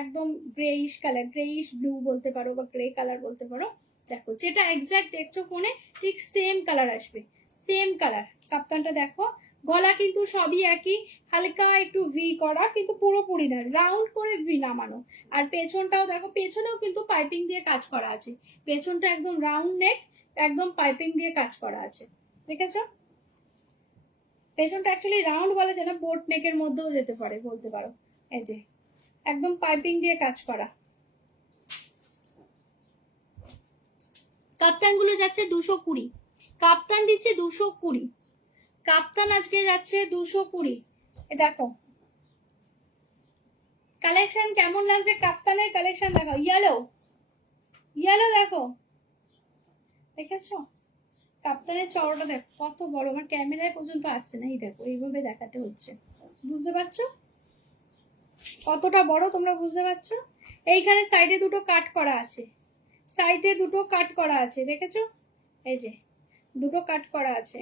একদম গ্রেইশ কালার, গ্রেইশ ব্লু বলতে পারো বা গ্রে কালার বলতে পারো। দেখো যেটা এক্সাক্ট দেখছো ফোনে ঠিক সেম কালার আসবে, সেম কালার। কাপ্তানটা দেখো, গলা কিন্তু সবই একই, হালকা একটু ভি করা, কিন্তু পুরোপুরি না, রাউন্ড করে ভি নামানো। আর পেছনটাও দেখো, পেছনেও কিন্তু পাইপিং দিয়ে কাজ করা আছে। পেছনটা একদম রাউন্ড নেক, একদম পাইপিং দিয়ে কাজ করা আছে, দেখেছো? পেছনটা অ্যাকচুয়ালি রাউন্ড বলা যায় না, বোট নেকের মধ্যেও যেতে পারে বলতে পারো। এই যে একদম পাইপিং দিয়ে কাজ করা। কাপ্তান গুলো যাচ্ছে 220, কাপ্তান দিচ্ছে 220, কাপ্তান আজকে যাচ্ছে 220। দেখো কালেকশন কেমন লাগছে, কাপ্তানের কালেকশন দেখো। ইয়েলো, ইয়েলো দেখো, দেখেছো? কাপ্তানের চওড়াটা দেখো কত বড়, আমার ক্যামেরায় পর্যন্ত আসছে না। এই দেখো এইভাবে দেখাতে হচ্ছে, বুঝতে পারছো কতটা বড়? তোমরা বুঝতে পারছো? এইখানে সাইডে দুটো কাট করা আছে, সাইডে দুটো কাট করা আছে, দেখেছো? এই যে দুটো কাট করা আছে,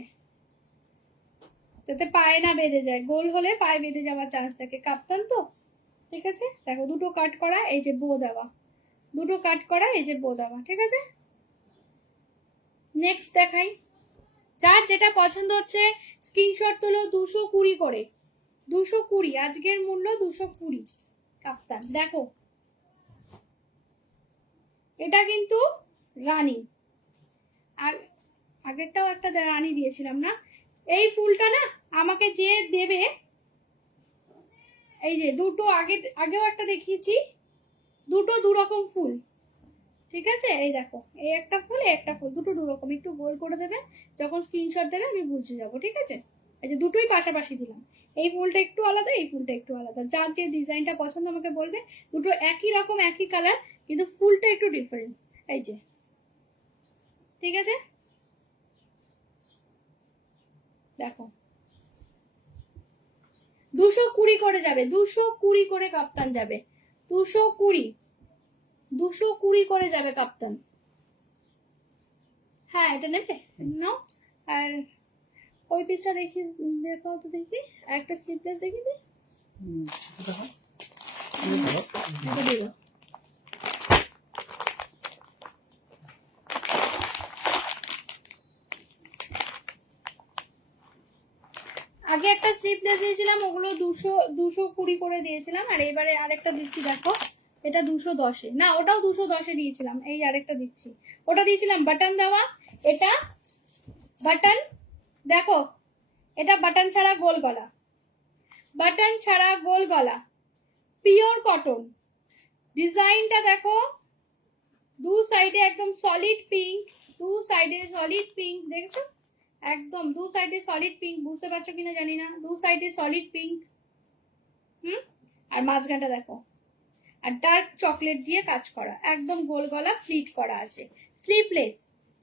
যাতে পায়ে না বেঁধে যায়। গোল হলে পায়ে বেঁধে যাওয়ার চান্স থাকে, কাপ্তান তো। ঠিক আছে, দেখো দুটো কাট করা, এই যে বো দেওয়া, দুটো কাট করা, এই যে বো দেওয়া। ঠিক আছে, নেক্সট দেখাই। যার যেটা পছন্দ হচ্ছে স্ক্রিনশট তুলো। 220 করে, 220 আজকের মূল্য 220। কাপ্তান দেখো, এটা কিন্তু রানী, আগেরটাও একটা রানী দিয়েছিলাম না? এই ফুলটা না আমাকে যে দেবে, এই যে দুটো আগেও একটা দেখিয়েছি, দুটো দু রকম ফুল। ঠিক আছে, এই দেখো এই একটা ফুল, এই একটা ফুল, দুটো দু রকম। একটু গোল করে দেবে, যখন স্ক্রিনশট দেবে আমি বুঝে যাব। ঠিক আছে, এই যে দুটোই পাশাপাশি দিলাম। এই ফুলটা একটু আলাদা, এই ফুলটা একটু আলাদা। যার যে ডিজাইনটা পছন্দ আমাকে বলবে। দুটো একই রকম, একই কালার, কিন্তু ফুলটা একটু ডিফারেন্ট। এই যে, ঠিক আছে, দেখো 220 করে যাবে, 220 করে কাপ্তান যাবে, 220, 220 করে যাবে কাপ্তান। হ্যাঁ এটা নেবে নাও। আর ওই পিসটা দেখি, দেখো তো দেখি, একটা স্লিপলেস দেখি দি। আগে একটা স্লিপলেস দিয়েছিলাম, ওগুলো 220 করে দিয়েছিলাম। আর এবারে আরেকটা দিচ্ছি, দেখো এটা 210-এ, না ওটাও 210-এ দিয়েছিলাম। এই আরেকটা দিচ্ছি, ওটা দিয়েছিলাম বাটন দেওয়া, এটা বাটন। দেখো এটা বাটন ছাড়া গোল গলা, বাটন ছাড়া গোল গলা, পিওর কটন। ডিজাইনটা দেখো, দু সাইডে একদম সলিড পিঙ্ক, দু সাইডে সলিড পিঙ্ক, দেখছো? একদম দু সাইডে সলিড পিঙ্ক, বুঝতে পারছো কিনা জানি না, দু সাইডে সলিড পিঙ্ক। আর মাঝখানটা দেখো, আর ডার্ক চকলেট দিয়ে কাজ করা, একদম গোল গলা, প্লিট করা আছে। স্লিপলেস,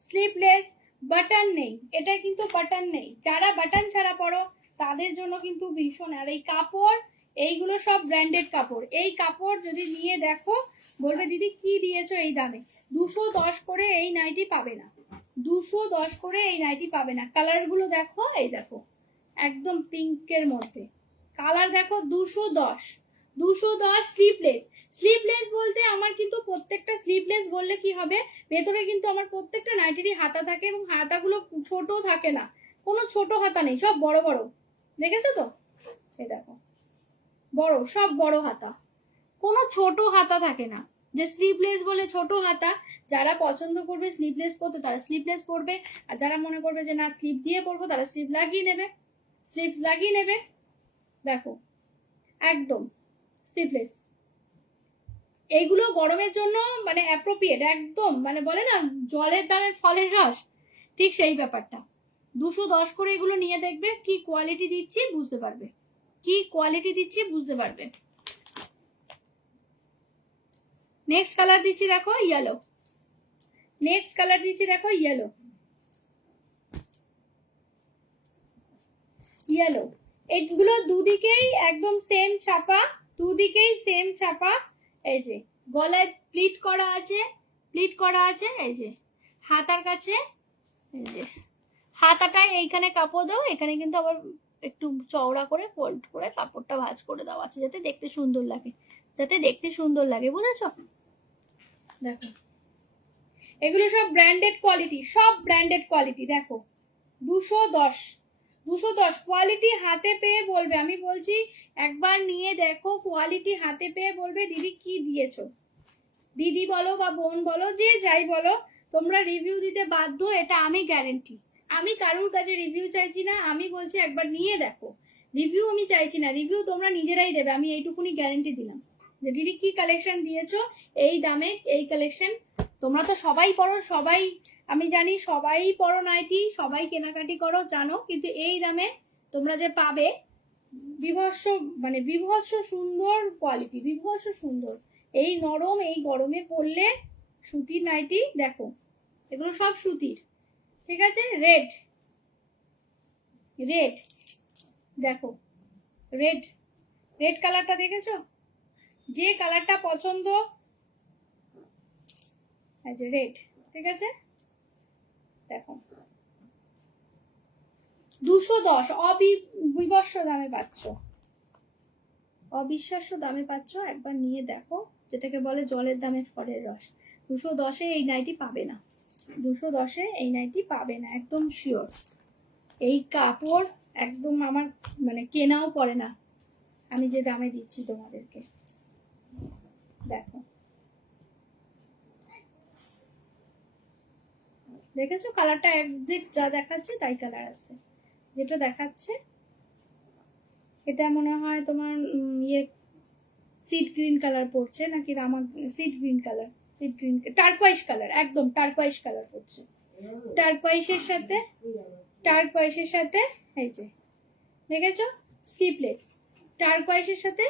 স্লিপলেস, বাটন নেই, এটা কিন্তু বাটন নেই। যারা বাটন ছাড়া পরো তাদের জন্য কিন্তু ভীষণ। আর এই কাপড়, এইগুলো সব ব্র্যান্ডেড কাপড়। এই কাপড় যদি নিয়ে দেখো বলবে দিদি কি দিয়েছো এই দামে। 210 করে এই নাইটি পাবে না, 210 করে এই নাইটি পাবে না। কালার গুলো দেখো, এই দেখো একদম পিঙ্কের মধ্যে কালার দেখো, 210, 210 স্লিপলেস। স্লিপলেস বলতে আমার কিন্তু প্রত্যেকটা স্লিপলেস বললে কি হবে, ভেতরে কিন্তু আমার প্রত্যেকটা নাইটিরই হাতা থাকে, এবং হাতাগুলো ছোট থাকে না, কোনো ছোট হাতা নেই, সব বড় বড়। দেখেছো তো, এই দেখো বড়, সব বড় হাতা, কোনো ছোট হাতা থাকে না। যে স্লিভলেস বলে ছোট হাতা, যারা পছন্দ করবে স্লিভলেস পরতে তারা স্লিভলেস পরবে, আর যারা মনে করবে যে না স্লিভ দিয়ে পরবো তারা স্লিভ লাগিয়ে নেবে, স্লিভ লাগিয়ে নেবে। দেখো একদম স্লিভলেস। এইগুলো গরমের জন্য মানে অ্যাপ্রোপ্রিয়েট, একদম মানে বলে না জলের দামে ফলের রস, ঠিক সেই ব্যাপারটা। 210 করে এগুলো নিয়ে দেখবে কি কোয়ালিটি দিচ্ছি বুঝতে পারবে, কি কোয়ালিটি দিচ্ছি বুঝতে পারবে। নেক্সট কালার দিচ্ছি দেখো ইয়েলো, নেক্সট কালার দিচ্ছি দেখো ইয়েলো, ইয়েলো। এগুলো দুদিকেই একদম সেম ছাপা, দুদিকেই সেম ছাপা। এই যে গলায় প্লিট করা আছে, প্লিট করা আছে, এই যে হাতার কাছে এই যে হাতাটায় এইখানে কাপড় দাও, এখানে কিন্তু আবার একটু চওড়া করে ফোল্ড করে কাপড়টা ভাঁজ করে দেওয়া আছে, যাতে দেখতে সুন্দর লাগে, যাতে দেখতে সুন্দর লাগে, বুঝেছো? দেখো এগুলো সব ব্র্যান্ডেড কোয়ালিটি, সব ব্র্যান্ডেড কোয়ালিটি। দেখো 210, 210 কোয়ালিটি হাতে পেয়ে বলবে, আমি বলছি একবার নিয়ে দেখো, কোয়ালিটি হাতে পেয়ে বলবে দিদি কি দিয়েছো। দিদি বলো বা বোন বলো, যে যাই বলো, তোমরা রিভিউ দিতে বাধ্য, এটা আমি গ্যারেন্টি। আমি কারোর কাছে রিভিউ চাইছি না, আমি বলছি একবার নিয়ে দেখো। রিভিউ আমি চাইছি না, রিভিউ তোমরা নিজেরাই দেবে, আমি এইটুকুনি গ্যারেন্টি দিলাম যে দিদি কি কালেকশন দিয়েছো, এই দামে এই কালেকশন। তোমরা তো সবাই পড়ো, সবাই আমি জানি সবাই পড়ো নাইটি, সবাই কেনাকাটি করো জানো, কিন্তু এই দামে তোমরা যে পাবে বিভৎস, মানে বিভৎস সুন্দর কোয়ালিটি, বিভৎস সুন্দর। এই নরম, এই গরমে পরলে সুতির নাইটি। দেখো এগুলো সব সুতির, ঠিক আছে? রেড, রেড দেখো, রেড, রেড কালারটা দেখেছো? যে কালারটা পছন্দ, এই যে রেড, ঠিক আছে? দেখো 210, অবিশ্বাস্য দামে পাচ্ছ, অবিশ্বাস্য দামে পাচ্ছ। একবার নিয়ে দেখো, যেটাকে বলে জলের দামে ফলের রস। 210-এ এই নাইটি পাবে না, 210-এ এই নাইটি পাবে না, একদম শিওর। এই কাপড় একদম আমার মানে কেনাও পড়ে না, আমি যে দামে দিচ্ছি তোমাদেরকে। দেখো দেখেছো কালারটা একজিট যা দেখাচ্ছে তাই কালার আছে, যেটা দেখাচ্ছে এটা মনে হয় তোমার ইয়ে সিড গ্রিন কালার পড়ছে নাকি রামা, sea green colour, sea green turquoise colour, একদম টার্কোয়াইজ কালার পড়ছে। টার্কোয়াইজের সাথে, টার্কোয়াইজের সাথে এই যে দেখেছো স্লিভলেস, টার্কোয়াইজের সাথে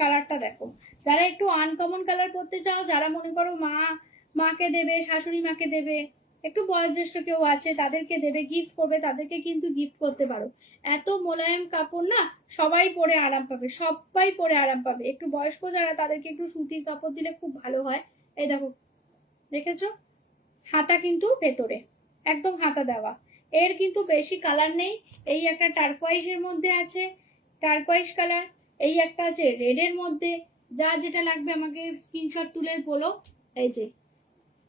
কালারটা দেখো। যারা একটু আনকমন কালার পরতে চাও, যারা মনে করো মাকে দেবে, শাশুড়ি মাকে দেবে, একটু বয়োজ্যেষ্ঠ কেউ আছে তাদেরকে দেবে, গিফট করবে, তাদেরকে কিন্তু গিফট করতে পারো। এত মোলায়েম কাপড় না, সবাই পরে আরাম পাবে, সবাই পরে আরাম পাবে। একটু বয়স্ক যারা, তাদেরকে একটু সুতির কাপড় দিলে খুব ভালো হয়। এই দেখো দেখেছো, হাতা কিন্তু ভেতরে একদম হাতা দেওয়া, এর কিন্তু বেশি কালার নেই। এই একটা টার্কোয়াইজের মধ্যে আছে, টার্কোয়াইজ কালার, এই একটা আছে রেড এর মধ্যে। যা যেটা লাগবে আমাকে স্ক্রিনশট তুলে বলো। এই যে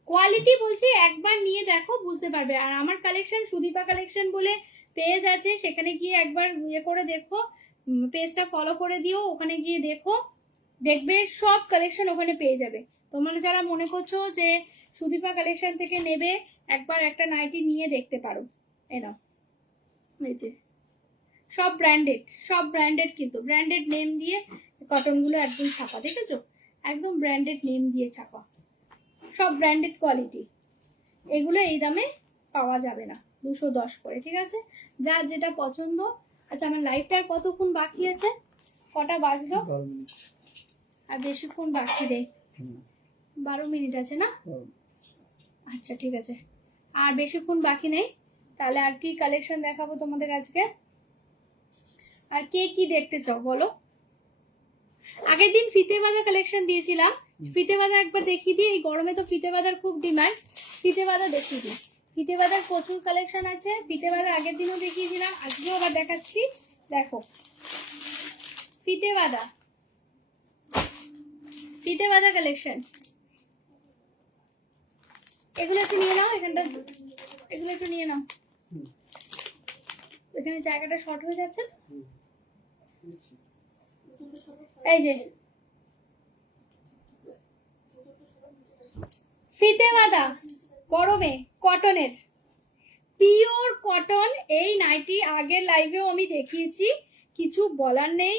কোয়ালিটি বলছি, একবার নিয়ে দেখো বুঝতে পারবে। আর আমার কালেকশন সুদীপা কালেকশন বলে পেজ আছে, সেখানে গিয়ে একবার ইয়ে করে দেখো, পেজটা ফলো করে দিও, ওখানে গিয়ে দেখো, দেখবে সব কালেকশন ওখানে পেয়ে যাবে। তোমরা যারা মনে করছো যে সুদীপা কালেকশন থেকে নেবে, একবার একটা নাইটি নিয়ে দেখতে পারো। এই নাও, এই যে সব ব্র্যান্ডেড, সব ব্র্যান্ডেড, কিন্তু ব্র্যান্ডেড নেম দিয়ে কটনগুলো একদম ছাপা, দেখেছো? একদম ব্র্যান্ডেড নেম দিয়ে ছাপা, সব ব্র্যান্ডেড কোয়ালিটি। এগুলো এই দামে পাওয়া যাবে না, 210 করে, ঠিক আছে? যার যেটা পছন্দ। আচ্ছা আমার লাইভটা আর কতক্ষণ বাকি আছে? কটা বাজলো? আর বেশিক্ষণ বাকি নেই, 12 মিনিট আছে না? আচ্ছা ঠিক আছে, আর বেশিক্ষণ বাকি নেই। তাহলে আর কি কালেকশন দেখাবো তোমাদের আজকে? আর কে কি দেখতে চাও বলো? আগের দিন ফিতে বাঁধা কালেকশন দিয়েছিলাম, ফিতে বাঁধা একবার দেখিয়ে দিই। এই গরমে তো ফিতে বাঁধার খুব ডিমান্ড, ফিতে বাঁধা দেখিয়ে দিই। ফিতে বাঁধার প্রচুর কালেকশন আছে, ফিতে বাঁধা আগের দিনও দেখিয়েছিলাম, আজকেও আবার দেখাচ্ছি। দেখো ফিতে বাঁধা, ফিতে বাঁধা কালেকশন, এগুলো একটু নিয়ে নাও, এখানটা এগুলো একটু নিয়ে নাও, এখানে জায়গাটা শর্ট হয়ে যাচ্ছে। এই যে ফিতে বাঁধা গরমে কটনের, পিওর কটন। এই নাইটি আগের লাইভেও আমি দেখিয়েছি, কিছু বলার নেই।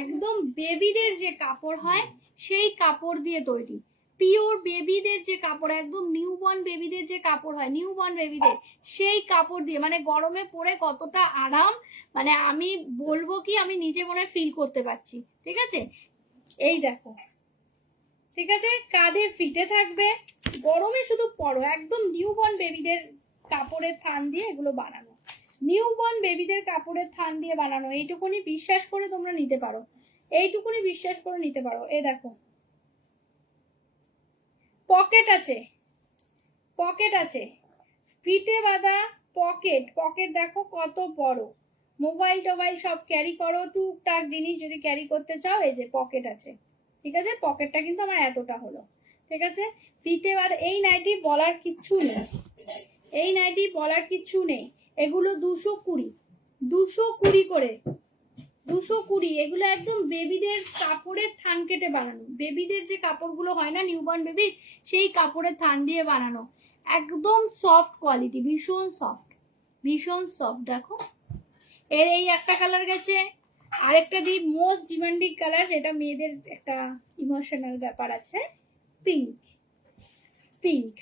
একদম বেবিদের যে কাপড় হয় সেই কাপড় দিয়ে তৈরি, পিওর বেবিদের যে কাপড়, একদম নিউবর্ন বেবিদের যে কাপড় হয়, নিউবর্ন বেবিদের সেই কাপড় দিয়ে, মানে গরমে পরে কতটা আরাম, মানে আমি বলবো কি, আমি নিজে মনে ফিল করতে পারছি, ঠিক আছে? এই দেখো, ঠিক আছে, কাঁধে ফিতে থাকবে, গরমে শুধু পরো। একদম নিউবর্ন বেবিদের কাপড়ের থান দিয়ে এগুলো বানানো, নিউবর্ন বেবিদের কাপড়ের থান দিয়ে বানানো। এইটুকুনি বিশ্বাস করে তোমরা নিতে পারো, এইটুকুনি বিশ্বাস করে নিতে পারো। এই দেখো পকেট আছে, পকেট আছে, ফিতে বাঁধা পকেট। পকেট দেখো কত বড়, মোবাইল টোবাইল সব ক্যারি করো, টুকটাক জিনিস যদি ক্যারি করতে চাও, এই যে পকেট আছে। ঠিক আছে, পকেটটা কিন্তু আমার এতটা হলো। ঠিক আছে, ফিতে বাঁধা। এই নাইটি বলার কিচ্ছু নেই, এই নাইটি বলার কিচ্ছু নেই। এগুলো 220, 220 করে, 220। এগুলো একদম বেবিদের কাপড়ের থান কেটে বানানো, বেবিদের যে কাপড়গুলো হয় না নিউবর্ন বেবি, সেই কাপড়ের থান দিয়ে বানানো, একদম সফট কোয়ালিটি, ভীষণ সফট, ভীষণ সফট। দেখো এর এই একটা কালার গেছে, আরেকটা দি মোস্ট ডিমান্ডিং কালার, যেটা মেয়েদের একটা ইমোশনাল ব্যাপার আছে, পিঙ্ক। পিঙ্ক,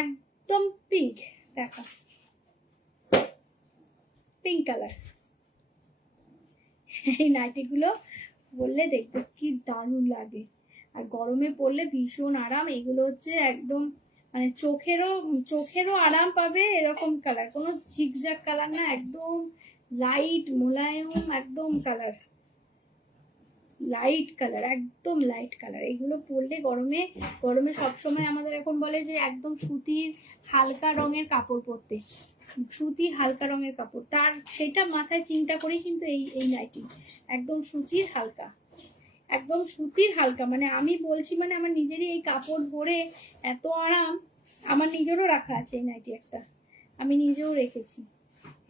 একদম পিঙ্ক। দেখো পিঙ্ক কালার। এই নাইটিগুলো পরলে দেখতে কি দারুণ লাগে, আর গরমে পরলে ভীষণ আরাম। এগুলো হচ্ছে একদম মানে চোখেরও আরাম পাবে, এরকম কালার, কোনো ঝিকঝাক কালার না, একদম লাইট মোলায়েম, একদম কালার লাইট কালার, একদম লাইট কালার। এগুলো পরলে গরমে, গরমে সবসময় আমাদের এখন বলে যে একদম সুতির হালকা রঙের কাপড় পরতে, সুতি হালকা রঙের কাপড়, তার সেটা মাথায় চিন্তা করেই কিন্তু এই এই নাইটি একদম সুতির হালকা, একদম সুতির হালকা। মানে আমি বলছি, মানে আমার নিজেরই এই কাপড় পরে এত আরাম। আমার নিজেরও রাখা আছে এই নাইটি একটা, আমি নিজেও রেখেছি।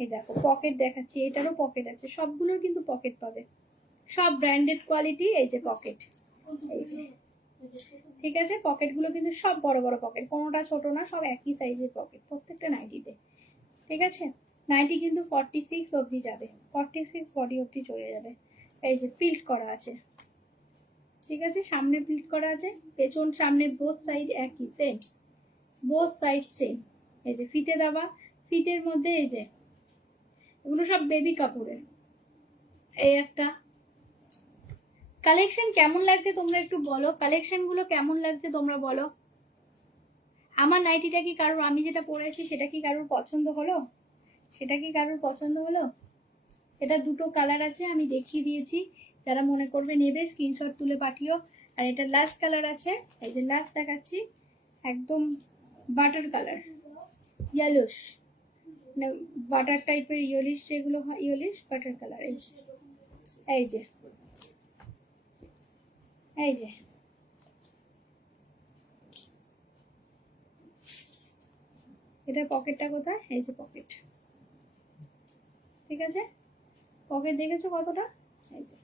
এই দেখো পকেট দেখাচ্ছি, এটারও পকেট আছে, সবগুলোর কিন্তু পকেট পাবে, সব ব্র্যান্ডেড কোয়ালিটি। এই যে পকেট, এই যে, ঠিক আছে, পকেটগুলো কিন্তু সব বড় বড় পকেট, কোনোটা ছোট না, সব একই সাইজের পকেট প্রত্যেকটা নাইটিতে। ঠিক আছে, নাইটি কিন্তু 46 অবধি যাবে, 46 বডি অবধি চলে যাবে। এই যে পিল্ট করা আছে, ঠিক আছে, সামনে পিল্ট করা আছে, পেছন সামনের বোথ সাইড একই, সেম, বোথ সাইড সেম। এই যে ফিতে দেওয়া, ফিতের মধ্যে এই যে এগুলো সব বেবি কাপড়ের। এই একটা কালেকশন কেমন লাগছে তোমরা একটু বলো, কালেকশন গুলো কেমন লাগছে তোমরা বলো। আমার নাইটিটা কি কারোর, আমি যেটা পরেছি সেটা কি কারোর পছন্দ হলো, সেটা কি কারোর পছন্দ হলো? এটা দুটো কালার আছে, আমি দেখিয়ে দিয়েছি, যারা মনে করবে নেবে স্ক্রিনশট তুলে পাঠিও। আর এটা লাস্ট কালার আছে, এই যে লাস্ট দেখাচ্ছি, একদম বাটার কালার, ইয়েলোশ, মানে বাটার টাইপের ইয়েলিশ, যেগুলো হয় ইয়েলিশ বাটার কালার। এই যে, এই যে, এই যে, এটার পকেটটা কোথায়? এই যে পকেট, ঠিক আছে, পকেট দেখেছো কতটা? এই যে,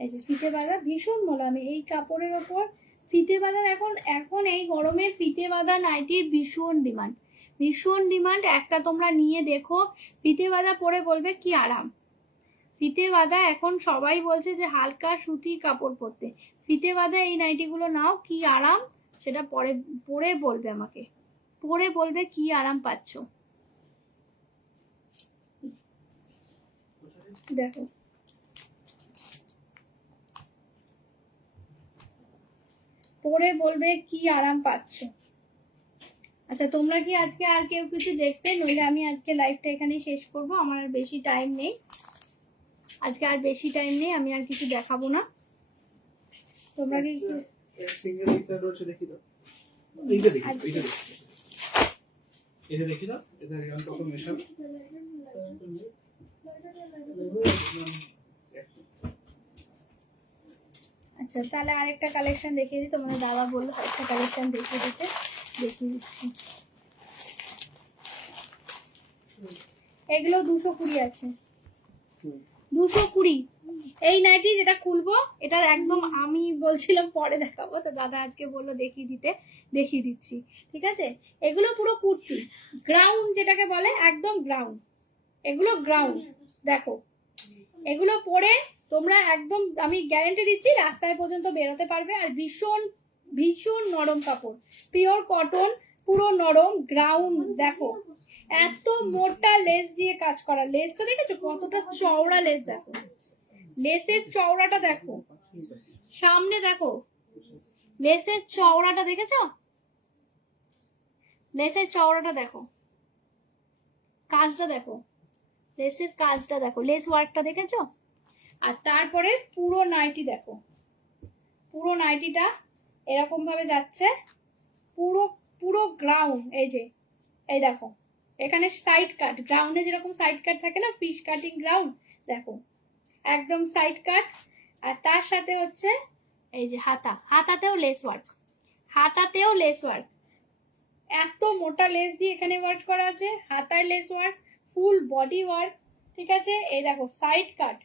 এই যে ফিতে বাঁধা, ভীষণ মোলায়েম এই কাপড়ের ওপর। ফিতে বাঁধার এখন এখন এই গরমে ফিতে বাঁধা নাইটির ভীষণ ডিমান্ড, ভীষণ ডিমান্ড। একটা তোমরা নিয়ে দেখো, ফিতে বাঁধা পরে বলবে কি আরাম। ফিতে বাঁধা এখন সবাই বলছে যে হালকা সুতির কাপড় পরতে, ফিতে বাঁধা এই নাইটিগুলো নাও, কি আরাম সেটা পরে পরে বলবে আমাকে, পরে বলবে কি আরাম পাচ্ছ। দেখো পরে বলবে কি আরাম পাচ্ছ। আচ্ছা তোমরা কি আজকে আর কেউ কিছু দেখতে, নইলে আমি আজকে লাইভটা এখানেই শেষ করব, আমার আর বেশি টাইম নেই, আজকে আর বেশি টাইম নেই, আমি আর কিছু দেখাবো না। তোমরা কি সিঙ্গেল এটা রয়েছে, দেখি দাও, এইটা দেখি, এইটা দেখি, এটা দেখি দাও, এটা এখন কত মেশাবো। আচ্ছা তাহলে আরেকটা কালেকশন দেখিয়ে দিই, তোমাদের দাদা বললো আরেকটা কালেকশন দেখিয়ে দিতে, দেখিয়ে দিচ্ছি। এগুলো 220 আছে, 220। এই নাইটি যেটা খুলবো, এটা একদম আমি বলছিলাম পরে দেখাবো, তো দাদা আজকে বললো দেখিয়ে দিতে, দেখিয়ে দিচ্ছি। ঠিক আছে, এগুলো পুরো কুর্তি, গ্রাউন্ড যেটাকে বলে, একদম গ্রাউন্ড, এগুলো গ্রাউন্ড। দেখো এগুলো পরে তোমরা একদম আমি গ্যারান্টি দিচ্ছি রাস্তায় পর্যন্ত বেরোতে পারবে। আর ভীষণ ভীষণ নরম কাপড়, পিওর কটন, পুরো নরম গ্রাউন্ড। দেখো এত মোটা লেস দিয়ে কাজ করা, লেসটা দেখেছো কতটা চওড়া লেস, দেখো লেসের চওড়াটা দেখো, সামনে দেখো লেসের চওড়াটা দেখেছো, লেসের চওড়াটা দেখো, কাজটা দেখো, লেসের কাজটা দেখো, লেস ওয়ার্কটা দেখেছো। আর তারপরে পুরো নাইটি দেখো, পুরো নাইটিটা এরকম ভাবে যাচ্ছে, পুরো পুরো গ্রাউন্ড। এই দেখো এখানে সাইড কাট, গ্রাউন্ডে যেরকম সাইড কাট থাকে না, ফিশ কাটিং গ্রাউন্ড, দেখো একদম সাইড কাট। আর তার সাথে হচ্ছে এই যে হাতাতেও লেস ওয়ার্ক, হাতাতেও লেস ওয়ার্ক, এত মোটা লেস দিয়ে এখানে ওয়ার্ক করা আছে, হাতায় less work, full body work, ঠিক আছে। এই দেখো সাইড কাট,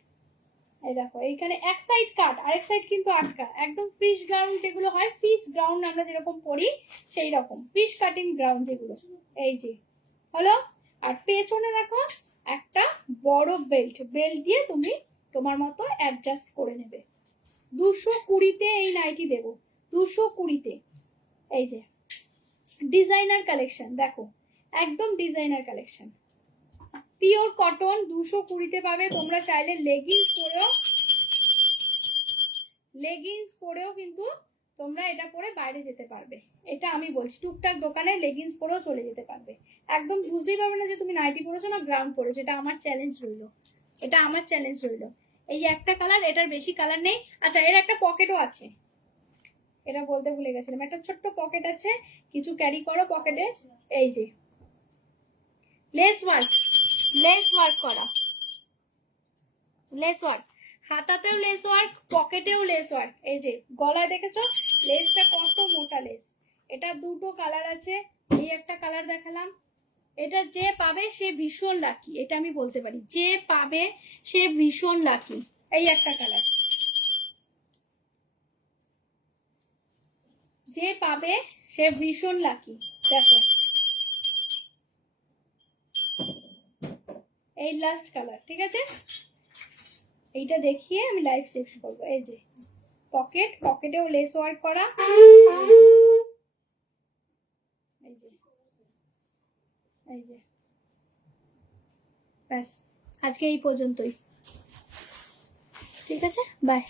এই দেখো এইখানে এক সাইড কাট, আরেক সাইড কিন্তু আটকা, একদম ফিশ গ্রাউন্ড যেগুলো হয়, ফিশ গ্রাউন্ড আমরা যেরকম পড়ি সেই রকম ফিশ কাটিং গ্রাউন্ড যেগুলো, এই যে হলো। আর পেছনে দেখো একটা বড় বেল্ট, বেল্ট দিয়ে তুমি তোমার মতো অ্যাডজাস্ট করে নেবে। 220-তে এই নাইটি দেবো, 220-তে। এই যে ডিজাইনার কালেকশন, দেখো একদম ডিজাইনার কালেকশন, পিওর কটন, 220-তে পাবে। তোমরা চাইলে লেগিংস পরেও কিন্তু তোমরা এটা পরে বাইরে যেতে পারবে। এটা আমি বলছি, টুকটাক দোকানে লেগিংস পরেও চলে যেতে পারবে, একদম বুঝতেই পারবে না যে তুমি নাইটি পরেছো না গ্রাউন্ড পরেছো। এটা আমার চ্যালেঞ্জ রইলো, এটা আমার চ্যালেঞ্জ রইলো। এই একটা কালার, এটার বেশি কালার নেই। আচ্ছা এর একটা পকেটও আছে, এটা বলতে ভুলে গেছিলাম, একটা ছোট্ট পকেট আছে, কিছু ক্যারি করো পকেটে। এই যে লেস ওয়ার্ক করা, লেস ওয়ার্ক, হাতাতেও লেস ওয়ার্ক, পকেটেও লেস ওয়ার্ক। এই যে গলায় দেখেছো লেসটা কত মোটা লেস। এটা দুটো কালার আছে, এই একটা কালার দেখালাম। এটা যে পাবে সে ভীষণ লাকি, এটা আমি বলতে পারি, যে পাবে সে ভীষণ লাকি। এই একটা কালার, যে পাবে সে ভীষণ লাকি। দেখো এই লাস্ট কালার, ঠিক আছে। এইটা দেখিয়ে আমি লাইভ শেষ করবো। এই যে পকেট, পকেটেও লেস ওয়ার্ক করা, এই যে এই যে ব্যাস, আজকে এই পর্যন্তই, ঠিক আছে, বাই।